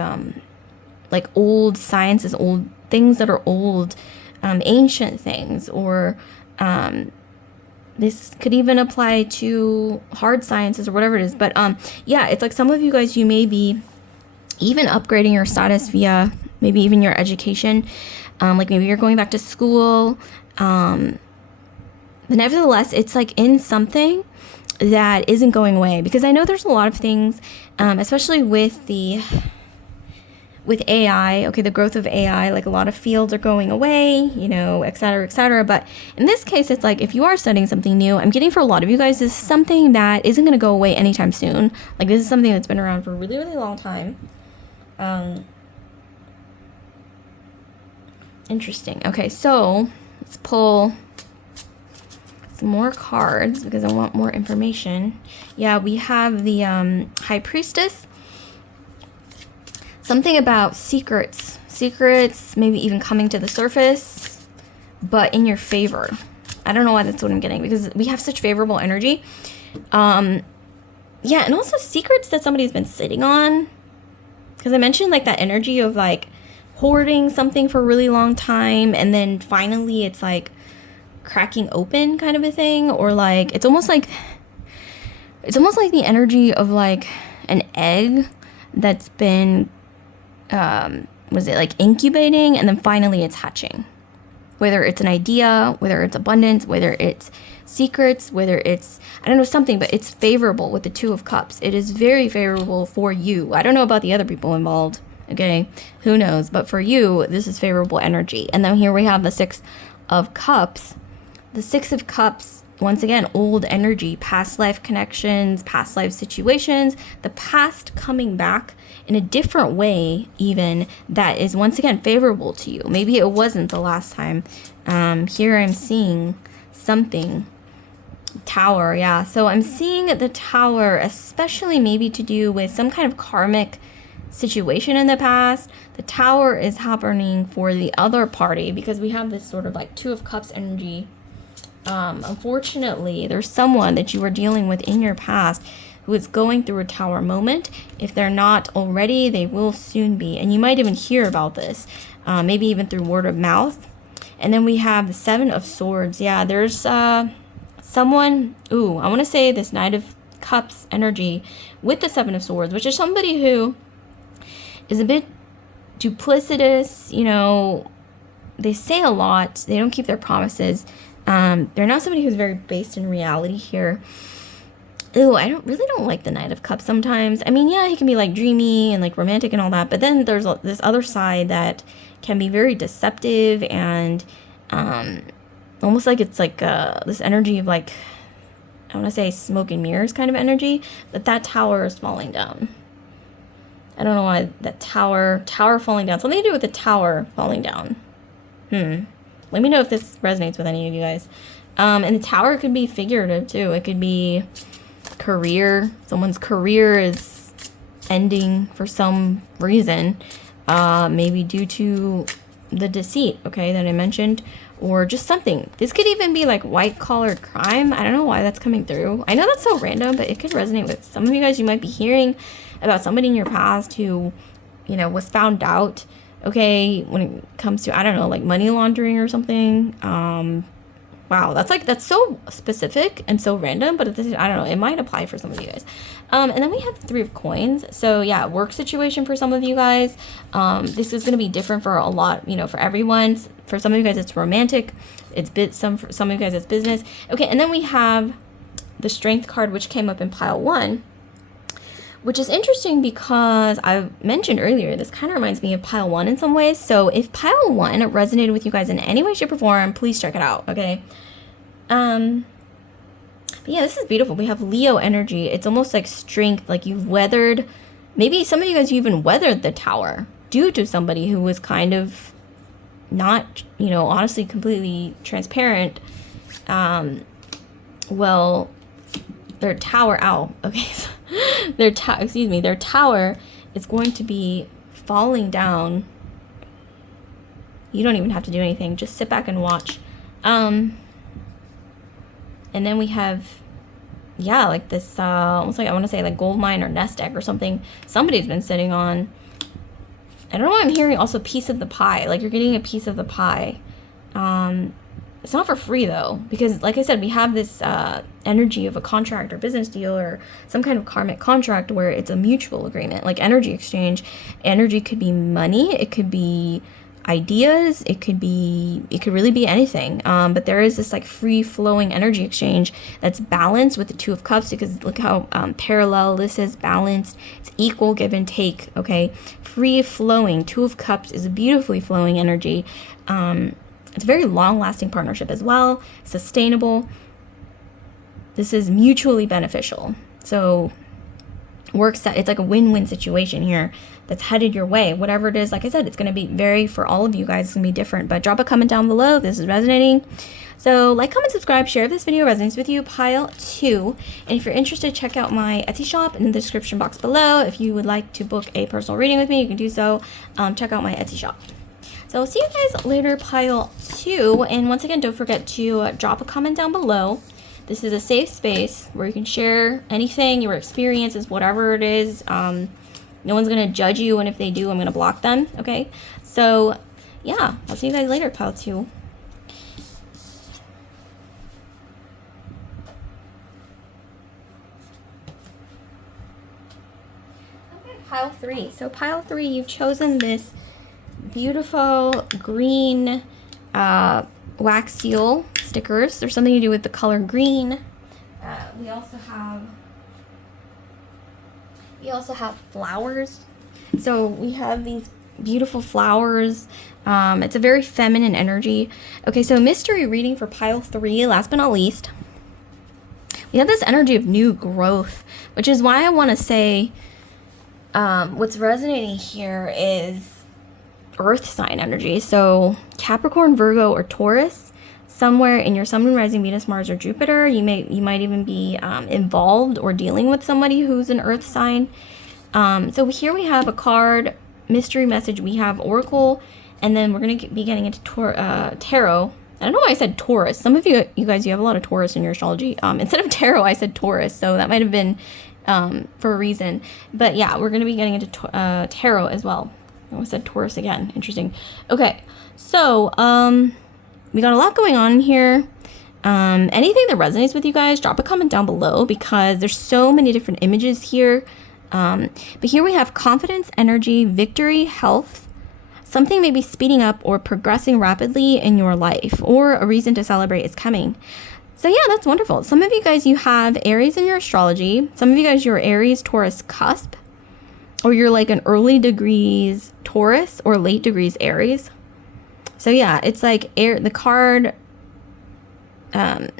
old sciences, old things that are old, ancient things, or this could even apply to hard sciences or whatever it is. But yeah, it's like some of you guys, you may be even upgrading your status via maybe even your education. Like maybe you're going back to school. But nevertheless, it's like in something that isn't going away, because I know there's a lot of things, especially with AI, okay, the growth of AI, like a lot of fields are going away, you know, et cetera, et cetera. But in this case, it's like if you are studying something new, I'm getting for a lot of you guys, this is something that isn't going to go away anytime soon. Like this is something that's been around for a really, really long time. Interesting. Okay, so let's pull some more cards because I want more information. Yeah, we have the High Priestess. Something about secrets, maybe even coming to the surface, but in your favor. I don't know why that's what I'm getting, because we have such favorable energy. Yeah, and also secrets that somebody's been sitting on. Because I mentioned like that energy of like hoarding something for a really long time, and then finally it's like cracking open kind of a thing, or like it's almost like the energy of like an egg that's been was it like incubating, and then finally it's hatching. Whether it's an idea, whether it's abundance, whether it's secrets, whether it's, I don't know, something, but it's favorable with the Two of Cups. It is very favorable for you. I don't know about the other people involved, okay? Who knows? But for you, this is favorable energy. And then here we have the Six of Cups. The Six of Cups, once again, old energy, past life connections, past life situations, the past coming back in a different way even, that is once again favorable to you. Maybe it wasn't the last time. Here I'm seeing something. Tower, yeah. So I'm seeing the Tower, especially maybe to do with some kind of karmic situation in the past. The Tower is happening for the other party because we have this sort of like Two of Cups energy. Unfortunately, there's someone that you were dealing with in your past who is going through a Tower moment. If they're not already, they will soon be. And you might even hear about this, maybe even through word of mouth. And then we have the Seven of Swords. Yeah, there's someone, I want to say this Knight of Cups energy with the Seven of Swords, which is somebody who is a bit duplicitous, you know, they say a lot, they don't keep their promises. They're not somebody who's very based in reality here. I really don't like the Knight of Cups sometimes. I mean, yeah, he can be like dreamy and like romantic and all that, but then there's this other side that can be very deceptive and almost like it's like this energy of like, I want to say smoke and mirrors kind of energy, but that Tower is falling down. I don't know why that tower falling down. Something to do with the Tower falling down. Let me know if this resonates with any of you guys. And the Tower could be figurative too. It could be career. Someone's career is ending for some reason. Maybe due to the deceit, okay, that I mentioned. Or just something. This could even be like white-collar crime. I don't know why that's coming through. I know that's so random, but it could resonate with some of you guys. You might be hearing about somebody in your past who, you know, was found out, okay, when it comes to, I don't know, like money laundering or something. Wow, that's so specific and so random, but I don't know, it might apply for some of you guys. And then we have the Three of Coins. So yeah, work situation for some of you guys. This is going to be different for a lot, you know, for everyone. For some of you guys, it's romantic. For some of you guys, it's business. Okay, and then we have the Strength card, which came up in pile 1, which is interesting because I mentioned earlier, this kind of reminds me of pile 1 in some ways. So if pile 1 resonated with you guys in any way, shape, or form, please check it out, okay? But yeah, this is beautiful. We have Leo energy. It's almost like strength, like you've weathered, maybe some of you guys, you even weathered the Tower due to somebody who was kind of not, you know, honestly, completely transparent. Well, their Tower, their Tower is going to be falling down. You don't even have to do anything. Just sit back and watch. And then we have, yeah, like this, almost like, I want to say like gold mine or nest egg or something somebody's been sitting on. I don't know why I'm hearing also piece of the pie. Like you're getting a piece of the pie. It's not for free though, because like I said, we have this energy of a contract or business deal or some kind of karmic contract where it's a mutual agreement, like energy exchange. Energy could be money. It could be ideas. It could really be anything. But there is this like free flowing energy exchange that's balanced with the Two of Cups, because look how parallel this is, balanced. It's equal give and take. Okay, free flowing. Two of Cups is a beautifully flowing energy. It's a very long lasting partnership as well, sustainable. This is mutually beneficial. So it's like a win-win situation here that's headed your way. Whatever it is, like I said, it's going to be for all of you guys, it's going to be different. But drop a comment down below if this is resonating. So like, comment, subscribe, share if this video resonates with you, pile 2. And if you're interested, check out my Etsy shop in the description box below. If you would like to book a personal reading with me, you can do so. Check out my Etsy shop. So I'll see you guys later, pile 2. And once again, don't forget to drop a comment down below. This is a safe space where you can share anything, your experiences, whatever it is. No one's going to judge you, and if they do, I'm going to block them, okay? So, yeah, I'll see you guys later, pile 2. Okay, pile 3. So, pile 3, you've chosen this beautiful green wax seal stickers. There's something to do with the color green. We also have flowers. So we have these beautiful flowers. It's a very feminine energy. Okay, so mystery reading for pile 3, last but not least. We have this energy of new growth, which is why I want to say what's resonating here is earth sign energy. So Capricorn, Virgo, or Taurus, somewhere in your Sun, Moon, Rising, Venus, Mars, or Jupiter, you might even be involved or dealing with somebody who's an earth sign. So here we have a card, mystery message. We have Oracle, and then we're going to be getting into Tarot. I don't know why I said Taurus. Some of you guys, you have a lot of Taurus in your astrology. Instead of Tarot, I said Taurus, so that might have been for a reason. But yeah, we're going to be getting into Tarot as well. I said Taurus again. Interesting. Okay, so we got a lot going on here. Anything that resonates with you guys, drop a comment down below, because there's so many different images here. But here we have confidence, energy, victory, health, something maybe speeding up or progressing rapidly in your life, or a reason to celebrate is coming. So yeah, that's wonderful. Some of you guys, you have Aries in your astrology. Some of you guys, you're Aries, Taurus cusp, or you're like an early degrees Taurus or late degrees Aries. So yeah, it's like the card, the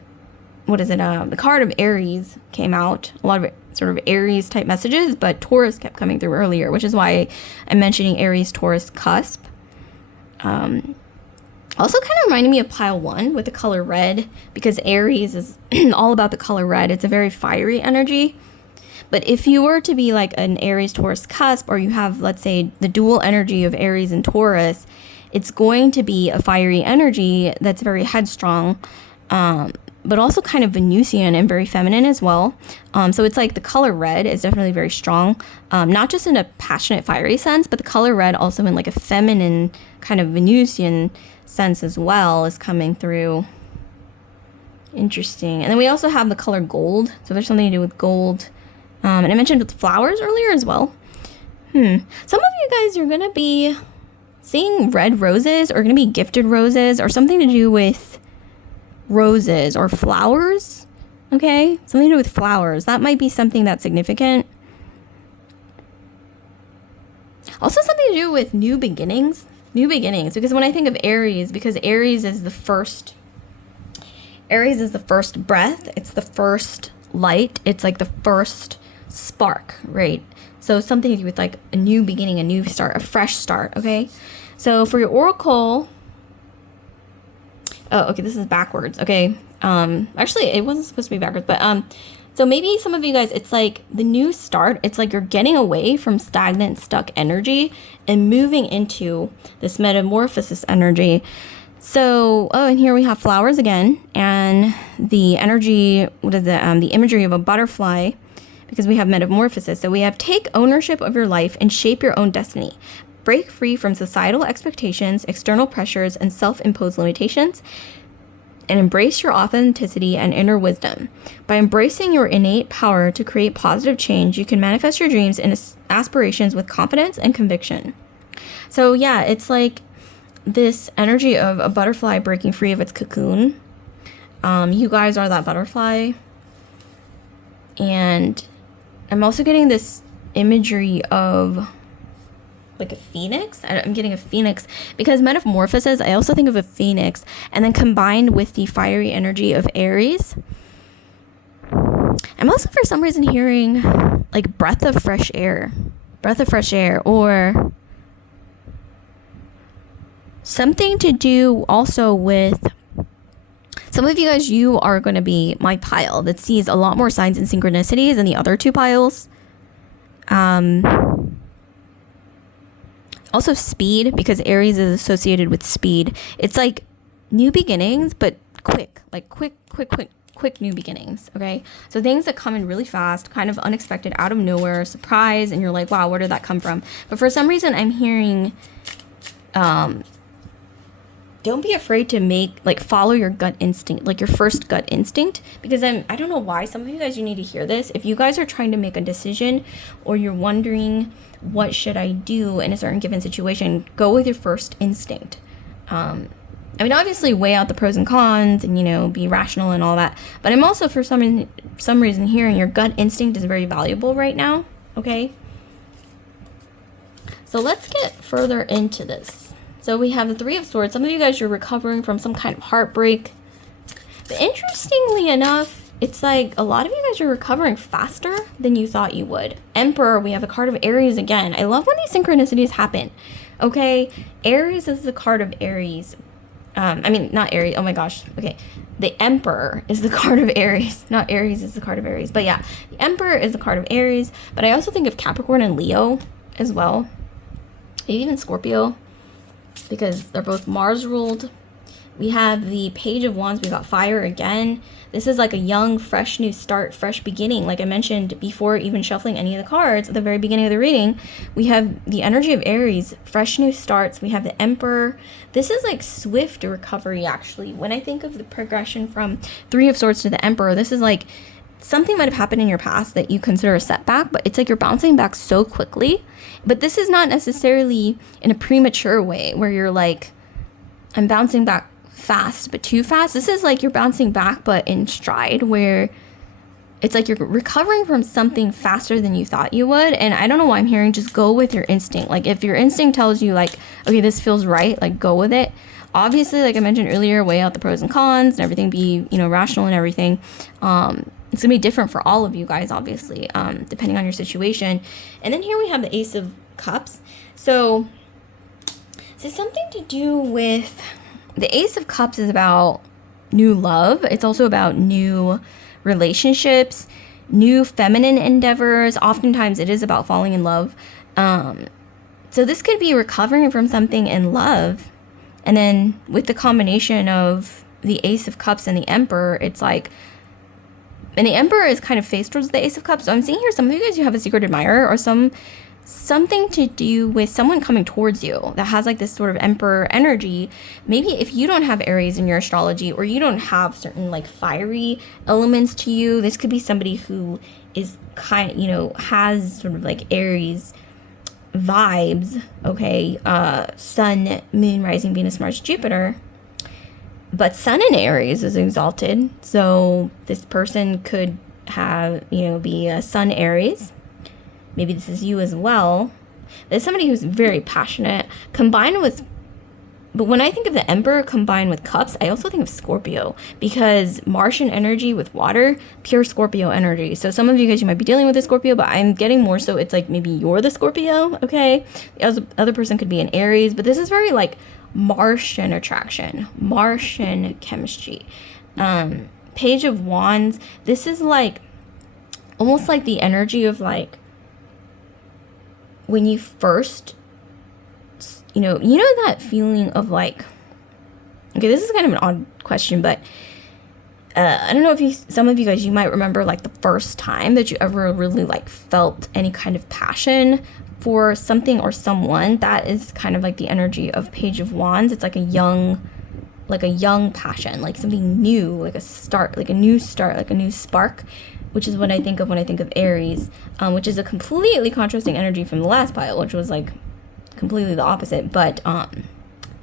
card of Aries came out. A lot of sort of Aries type messages, but Taurus kept coming through earlier, which is why I'm mentioning Aries, Taurus cusp. Also kind of reminding me of pile 1 with the color red, because Aries is all about the color red. It's a very fiery energy. But if you were to be like an Aries, Taurus cusp, or you have, let's say, the dual energy of Aries and Taurus, it's going to be a fiery energy that's very headstrong, but also kind of Venusian and very feminine as well. So it's like the color red is definitely very strong, not just in a passionate, fiery sense, but the color red also in like a feminine kind of Venusian sense as well is coming through. Interesting. And then we also have the color gold. So there's something to do with gold. And I mentioned with flowers earlier as well. Some of you guys are going to be seeing red roses, or going to be gifted roses, or something to do with roses or flowers. Okay, something to do with flowers. That might be something that's significant. Also something to do with new beginnings. New beginnings, because when I think of Aries, because Aries is the first breath, it's the first light, it's like the first spark, right? So something to do with like a new beginning, a new start, a fresh start, okay? So for your oracle, oh, okay, this is backwards, okay? Actually, it wasn't supposed to be backwards, but so maybe some of you guys, it's like the new start. It's like you're getting away from stagnant, stuck energy and moving into this metamorphosis energy. So, oh, and here we have flowers again, and the energy, the imagery of a butterfly, because we have metamorphosis. So we have take ownership of your life and shape your own destiny. Break free from societal expectations, external pressures, and self-imposed limitations, and embrace your authenticity and inner wisdom. By embracing your innate power to create positive change, you can manifest your dreams and aspirations with confidence and conviction. So yeah, it's like this energy of a butterfly breaking free of its cocoon. You guys are that butterfly. And I'm also getting this imagery of like a phoenix. I'm getting a phoenix because metamorphosis, I also think of a phoenix, and then combined with the fiery energy of Aries. I'm also for some reason hearing like breath of fresh air, or something to do also with some of you guys. You are going to be my pile that sees a lot more signs and synchronicities than the other two piles. Also speed, because Aries is associated with speed. It's like new beginnings, but quick new beginnings. Okay, so things that come in really fast, kind of unexpected, out of nowhere, surprise, and you're like, wow, where did that come from? But for some reason I'm hearing don't be afraid to follow your gut instinct, like your first gut instinct, because I don't know why, some of you guys, you need to hear this. If you guys are trying to make a decision, or you're wondering what should I do in a certain given situation, go with your first instinct. I mean, obviously weigh out the pros and cons and, you know, be rational and all that, but I'm also for some reason hearing your gut instinct is very valuable right now. Okay, so let's get further into this. So we have the Three of Swords. Some of you guys, you're recovering from some kind of heartbreak. But interestingly enough, it's like a lot of you guys are recovering faster than you thought you would. Emperor, we have a card of Aries again. I love when these synchronicities happen. Okay, Aries is the card of Aries. I mean, not Aries. Oh my gosh. Okay, the Emperor is the card of Aries. Not Aries is the card of Aries. But yeah, the Emperor is the card of Aries. But I also think of Capricorn and Leo as well. Maybe even Scorpio, because they're both Mars ruled. We have the Page of Wands. We got fire again. This is like a young, fresh new start, fresh beginning. Like I mentioned before, even shuffling any of the cards at the very beginning of the reading, we have the energy of Aries, fresh new starts. We have the Emperor. This is like swift recovery, actually. When I think of the progression from Three of Swords to the Emperor, this is like something might have happened in your past that you consider a setback, but it's like you're bouncing back so quickly. But this is not necessarily in a premature way where you're like, I'm bouncing back fast but too fast. This is like you're bouncing back but in stride, where it's like you're recovering from something faster than you thought you would. And I don't know why I'm hearing just go with your instinct. Like if your instinct tells you like, okay, this feels right, like go with it. Obviously, like I mentioned earlier, weigh out the pros and cons and everything, be, you know, rational and everything. It's gonna be different for all of you guys, obviously, depending on your situation. And then here we have the Ace of Cups. So it's something to do with the Ace of Cups is about new love. It's also about new relationships, new feminine endeavors. Oftentimes it is about falling in love. So this could be recovering from something in love. And then with the combination of the Ace of Cups and the Emperor, it's like, and the Emperor is kind of faced towards the Ace of Cups. So I'm seeing here some of you guys, you have a secret admirer or something to do with someone coming towards you that has like this sort of Emperor energy. Maybe if you don't have Aries in your astrology, or you don't have certain like fiery elements to you, this could be somebody who is kind of, you know, has sort of like Aries vibes. Okay, Sun, Moon, Rising, Venus, Mars, Jupiter. But Sun in Aries is exalted, so this person could have, you know, be a Sun Aries. Maybe this is you as well. There's somebody who's very passionate, combined with, but when I think of the Emperor combined with Cups, I also think of Scorpio, because Martian energy with water, pure Scorpio energy. So some of you guys, you might be dealing with a Scorpio, but I'm getting more so it's like maybe you're the Scorpio, okay? The other person could be an Aries, but this is very like Martian attraction, Martian chemistry. Page of Wands, this is like almost like the energy of like when you first, you know that feeling of like, okay, this is kind of an odd question, but I don't know if some of you guys, you might remember like the first time that you ever really like felt any kind of passion for something or someone. That is kind of like the energy of Page of Wands. It's like a young passion, like something new, like a start, like a new start, like a new spark, which is what I think of when I think of Aries, which is a completely contrasting energy from the last pile, which was like completely the opposite. But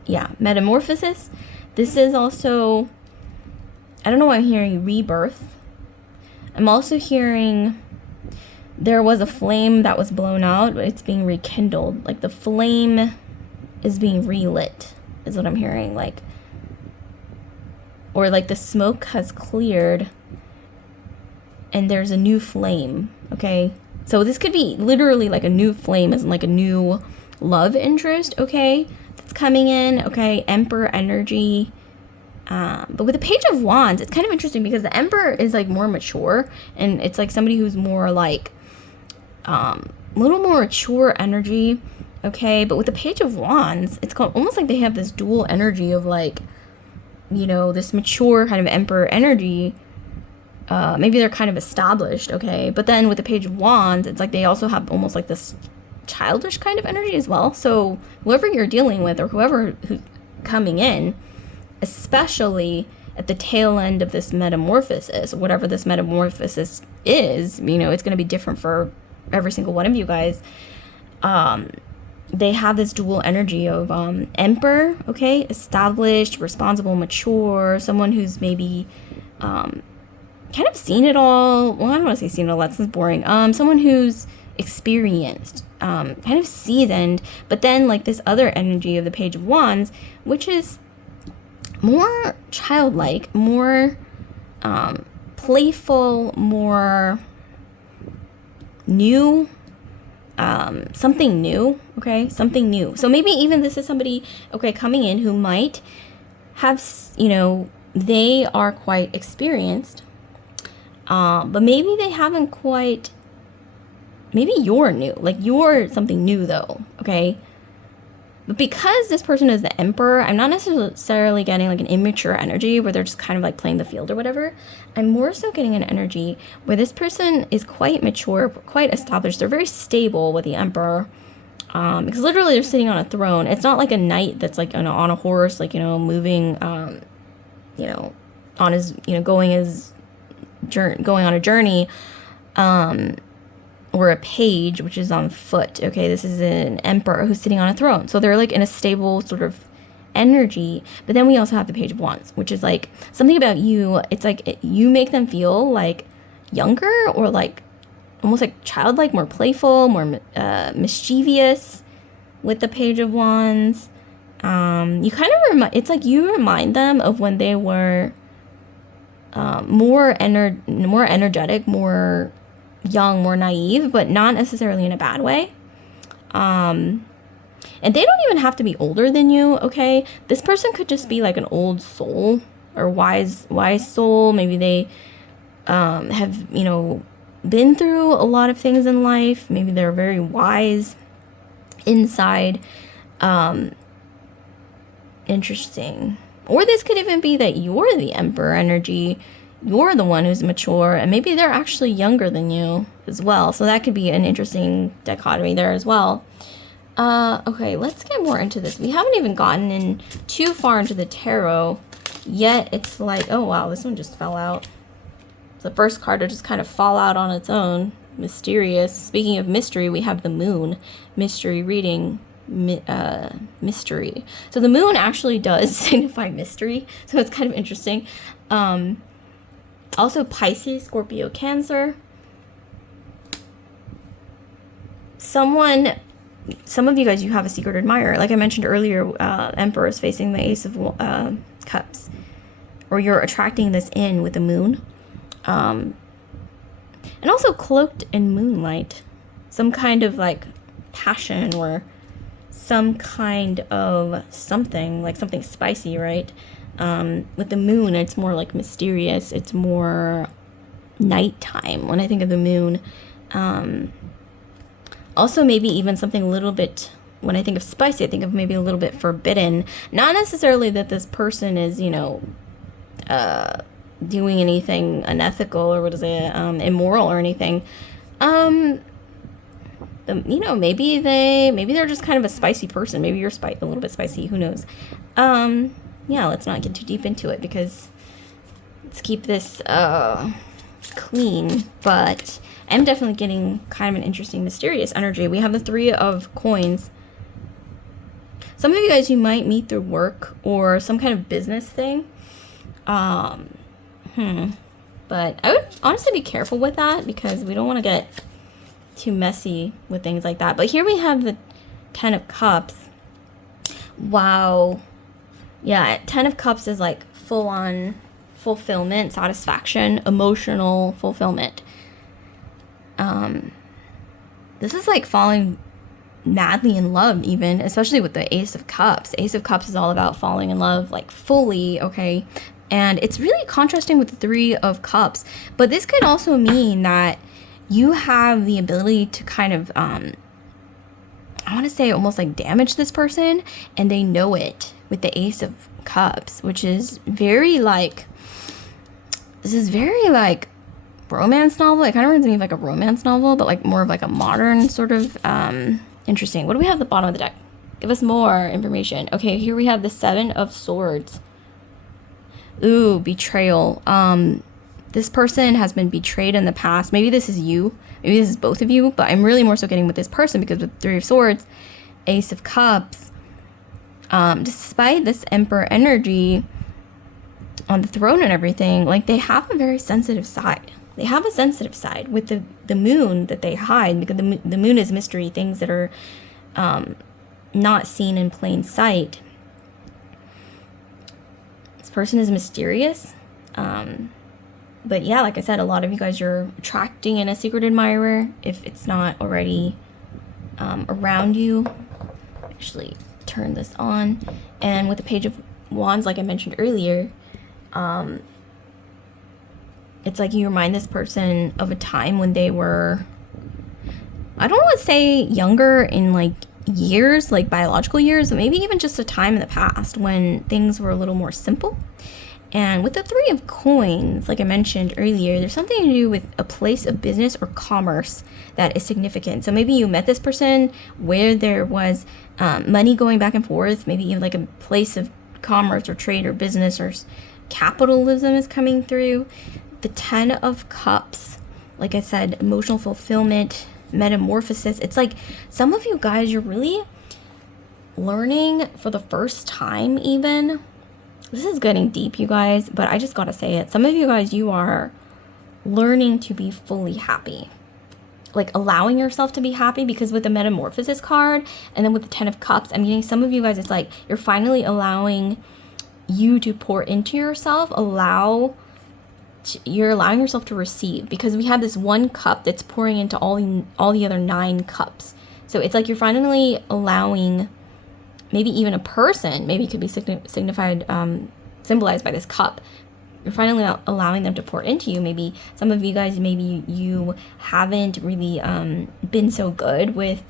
yeah, metamorphosis. This is also, I don't know why I'm hearing rebirth. I'm also hearing there was a flame that was blown out, but it's being rekindled. Like the flame is being relit, is what I'm hearing. Like, or like the smoke has cleared and there's a new flame, okay? So this could be literally like a new flame, as in like a new love interest, okay? That's coming in, okay? Emperor energy. But with the Page of Wands, it's kind of interesting because the Emperor is like more mature, and it's like somebody who's more like a little more mature energy, okay? But with the Page of Wands, it's called almost like they have this dual energy of like, you know, this mature kind of Emperor energy. Maybe they're kind of established, okay? But then with the Page of Wands, it's like they also have almost like this childish kind of energy as well. So whoever you're dealing with, or whoever who's coming in, especially at the tail end of this metamorphosis, whatever this metamorphosis is, you know, it's going to be different for every single one of you guys. They have this dual energy of Emperor, okay? Established, responsible, mature, someone who's maybe kind of seen it all. Well, I don't want to say seen it all, that's boring. Someone who's experienced, kind of seasoned, but then like this other energy of the Page of Wands, which is more childlike, more playful, more new, something new, okay? Something new. So maybe even this is somebody, okay, coming in who might have, you know, they are quite experienced, but maybe they haven't quite, maybe you're new, like you're something new though, okay? But because this person is the Emperor, I'm not necessarily getting like an immature energy where they're just kind of like playing the field or whatever. I'm more so getting an energy where this person is quite mature, quite established. They're very stable with the Emperor. Because literally they're sitting on a throne. It's not like a knight that's like on a horse, like, you know, moving, you know, on his, you know, going on a journey. Or a page, which is on foot. Okay, this is an Emperor who's sitting on a throne. So they're like in a stable sort of energy. But then we also have the Page of Wands, which is like something about you. It's like you make them feel like younger, or like almost like childlike, more playful, more mischievous with the Page of Wands. You kind of it's like you remind them of when they were more energetic, more young, more naive, but not necessarily in a bad way. And they don't even have to be older than you, okay? This person could just be like an old soul, or wise soul. Maybe they have, you know, been through a lot of things in life. Maybe they're very wise inside. Interesting. Or this could even be that you're the Emperor energy. You're the one who's mature, and maybe they're actually younger than you as well. So that could be an interesting dichotomy there as well. Okay, let's get more into this. We haven't even gotten in too far into the tarot yet. It's like, oh wow, this one just fell out. The first card to just kind of fall out on its own. Mysterious. Speaking of mystery, we have the Moon. Mystery reading. Mystery. So the Moon actually does signify mystery. So it's kind of interesting. Also Pisces, Scorpio, Cancer. Some of you guys, you have a secret admirer. Like I mentioned earlier, Emperor is facing the Ace of Cups. Or you're attracting this in with the Moon. And also cloaked in moonlight. Some kind of like passion, or some kind of something, like something spicy, right? With the Moon, it's more like mysterious. It's more nighttime when I think of the Moon. Also maybe even something a little bit, when I think of spicy, I think of maybe a little bit forbidden. Not necessarily that this person is, you know, doing anything unethical, or immoral or anything. You know, maybe they're just kind of a spicy person. Maybe you're a little bit spicy, who knows. Yeah, let's not get too deep into it, because let's keep this clean. But I'm definitely getting kind of an interesting mysterious energy. We have the Three of Coins. Some of you guys you might meet through work or some kind of business thing. But I would honestly be careful with that because we don't want to get too messy with things like that. But here we have the 10 of Cups. Wow. Yeah, 10 of Cups is like full on fulfillment, satisfaction, emotional fulfillment. This is like falling madly in love even, especially with the Ace of Cups. Ace of Cups is all about falling in love like fully, okay? And it's really contrasting with the 3 of Cups. But this could also mean that you have the ability to kind of, I want to say almost like damage this person, and they know it with the Ace of Cups, which is very like, this is very like romance novel. It kind of reminds me of like a romance novel, but like more of like a modern sort of, interesting. What do we have at the bottom of the deck? Give us more information. Okay, here we have the 7 of Swords. Ooh, betrayal. This person has been betrayed in the past. Maybe this is you. Maybe this is both of you. But I'm really more so getting with this person because with 3 of Swords, Ace of Cups, despite this Emperor energy on the throne and everything, like they have a very sensitive side. They have a sensitive side with the moon that they hide, because the moon is mystery, things that are not seen in plain sight. This person is mysterious. But yeah, like I said, a lot of you guys are attracting in a secret admirer if it's not already around you. Actually, turn this on. And with the Page of Wands, like I mentioned earlier, it's like you remind this person of a time when they were, I don't want to say younger in like years, like biological years, but maybe even just a time in the past when things were a little more simple. And with the 3 of Coins, like I mentioned earlier, there's something to do with a place of business or commerce that is significant. So maybe you met this person where there was money going back and forth, maybe even like a place of commerce or trade or business or capitalism is coming through. The 10 of Cups, like I said, emotional fulfillment, metamorphosis. It's like some of you guys, you're really learning for the first time even. This is getting deep, you guys, but I just gotta say it. Some of you guys, you are learning to be fully happy. Like allowing yourself to be happy, because with the Metamorphosis card and then with the 10 of Cups, I'm getting some of you guys, it's like you're finally allowing you to pour into yourself. You're allowing yourself to receive, because we have this 1 cup that's pouring into all the other 9 cups. So it's like you're finally allowing, maybe even a person, maybe it could be symbolized by this cup. You're finally allowing them to pour into you. Maybe some of you guys, maybe you haven't really been so good with,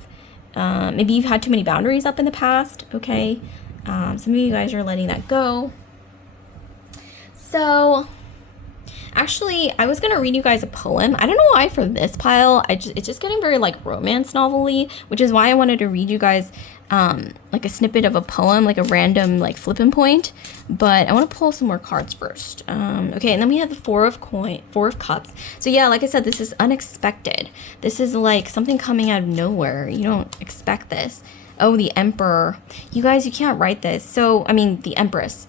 maybe you've had too many boundaries up in the past, okay? Some of you guys are letting that go. So actually, I was gonna read you guys a poem. I don't know why for this pile. It's just getting very like romance novel-y, which is why I wanted to read you guys like a snippet of a poem, like a random like flipping point. But I want to pull some more cards first. Okay, and then we have the 4 of Cups. So yeah, like I said, this is unexpected. This is like something coming out of nowhere. You don't expect this. Oh, the Emperor. You guys, you can't write this. So, I mean, the Empress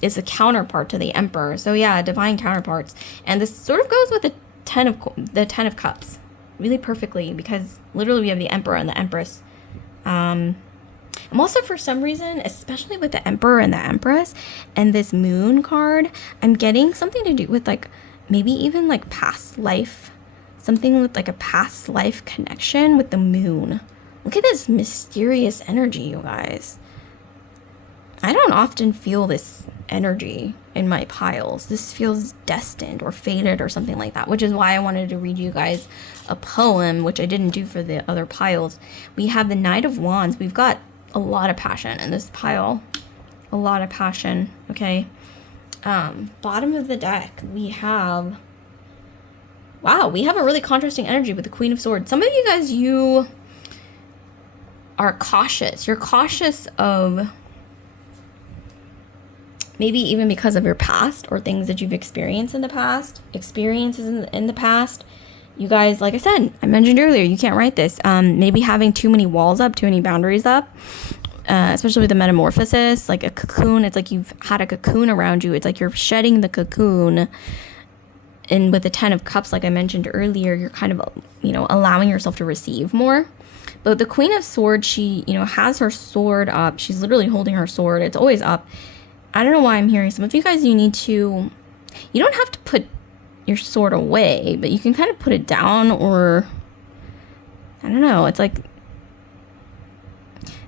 is a counterpart to the Emperor. So, yeah, divine counterparts. And this sort of goes with the 10 of Cups really perfectly, because literally we have the Emperor and the Empress. I'm also, for some reason, especially with the Emperor and the Empress and this Moon card, I'm getting something to do with, like, maybe even, like, past life. Something with, like, a past life connection with the Moon. Look at this mysterious energy, you guys. I don't often feel this energy in my piles. This feels destined or fated or something like that, which is why I wanted to read you guys a poem, which I didn't do for the other piles. We have the Knight of Wands. We've got a lot of passion in this pile. A lot of passion, okay? Bottom of the deck, we have... Wow, we have a really contrasting energy with the Queen of Swords. Some of you guys, you are cautious. You're cautious of maybe even because of your past or things that you've experienced in the past, experiences in the past. You guys, like I said, I mentioned earlier, you can't write this. Maybe having too many walls up, too many boundaries up. especially with the metamorphosis, like a cocoon. It's like you've had a cocoon around you. It's like you're shedding the cocoon. And with the 10 of Cups, like I mentioned earlier, you're kind of, allowing yourself to receive more. But the Queen of Swords, she, has her sword up. She's literally holding her sword. It's always up. I don't know why I'm hearing some of you guys, you don't have to put your sword away, but you can kind of put it down, or I don't know. It's like,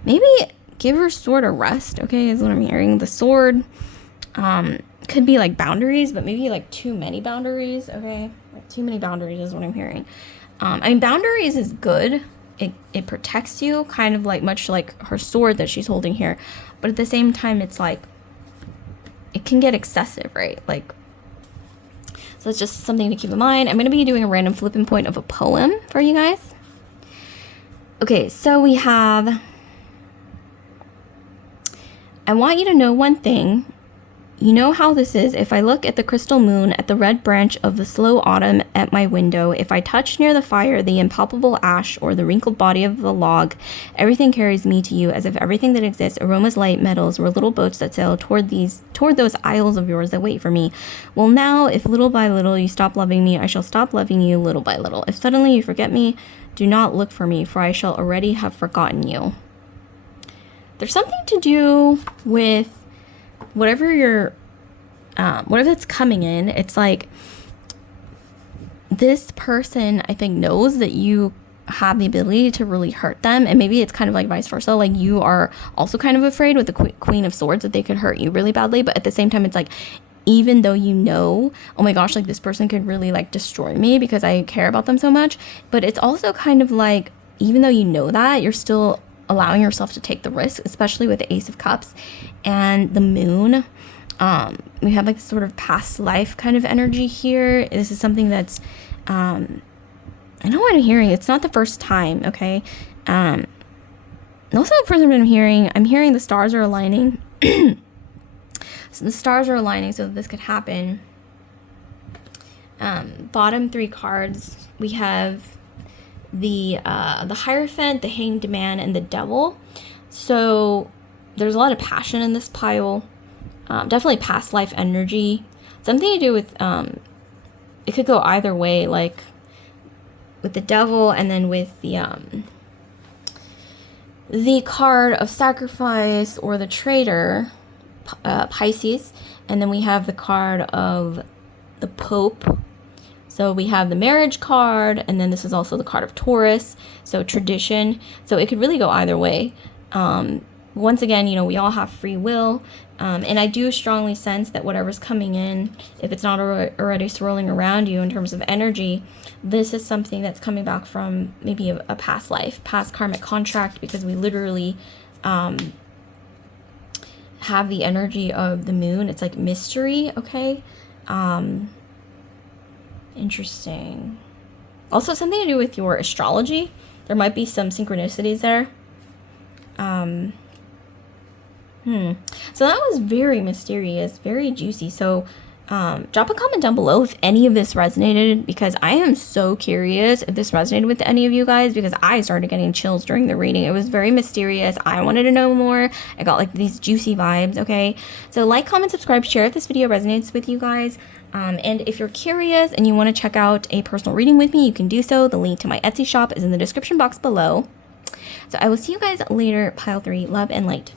maybe give her sword a rest, okay, is what I'm hearing. The sword could be like boundaries, but maybe like too many boundaries, okay? Like too many boundaries is what I'm hearing. Boundaries is good. It protects you, kind of like much like her sword that she's holding here. But at the same time, it's like, it can get excessive, right? Like, so it's just something to keep in mind. I'm going to be doing a random flipping point of a poem for you guys. Okay, so we have, I want you to know one thing. You know how this is. If I look at the crystal moon, at the red branch of the slow autumn at my window, if I touch near the fire the impalpable ash or the wrinkled body of the log, everything carries me to you, as if everything that exists, aromas, light, metals, were little boats that sail toward those isles of yours that wait for me. Well, now, if little by little you stop loving me, I shall stop loving you little by little. If suddenly you forget me, do not look for me, for I shall already have forgotten you. There's something to do with whatever that's coming in. It's like this person, I think, knows that you have the ability to really hurt them, and maybe it's kind of like vice versa. Like you are also kind of afraid with the Queen of Swords that they could hurt you really badly, but at the same time, it's like, even though oh my gosh, like this person could really like destroy me because I care about them so much, but it's also kind of like, even though you know that, you're still allowing yourself to take the risk, especially with the Ace of Cups and the Moon. We have like sort of past life kind of energy here. This is something that's, I know what I'm hearing. It's not the first time, okay? Also the first time I'm hearing the stars are aligning. So the stars are aligning so that this could happen. Bottom 3 cards, we have the Hierophant, the Hanged Man, and the Devil. So there's a lot of passion in this pile. Definitely past life energy. Something to do with, it could go either way, like with the Devil, and then with the card of Sacrifice or the Traitor, Pisces. And then we have the card of the Pope. So we have the Marriage card, and then this is also the card of Taurus, so tradition. So it could really go either way. Once again, we all have free will. And I do strongly sense that whatever's coming in, if it's not already swirling around you in terms of energy, this is something that's coming back from maybe a past life, past karmic contract, because we literally have the energy of the moon. It's like mystery, okay? Interesting. Also, something to do with your astrology. There might be some synchronicities there. So that was very mysterious, very juicy. So drop a comment down below if any of this resonated, because I am so curious if this resonated with any of you guys, because I started getting chills during the reading. It was very mysterious. I wanted to know more. I got like these juicy vibes, okay? So like, comment, subscribe, share if this video resonates with you guys. And if you're curious and you want to check out a personal reading with me, you can do so. The link to my Etsy shop is in the description box below. So I will see you guys later, Pile 3. Love and light.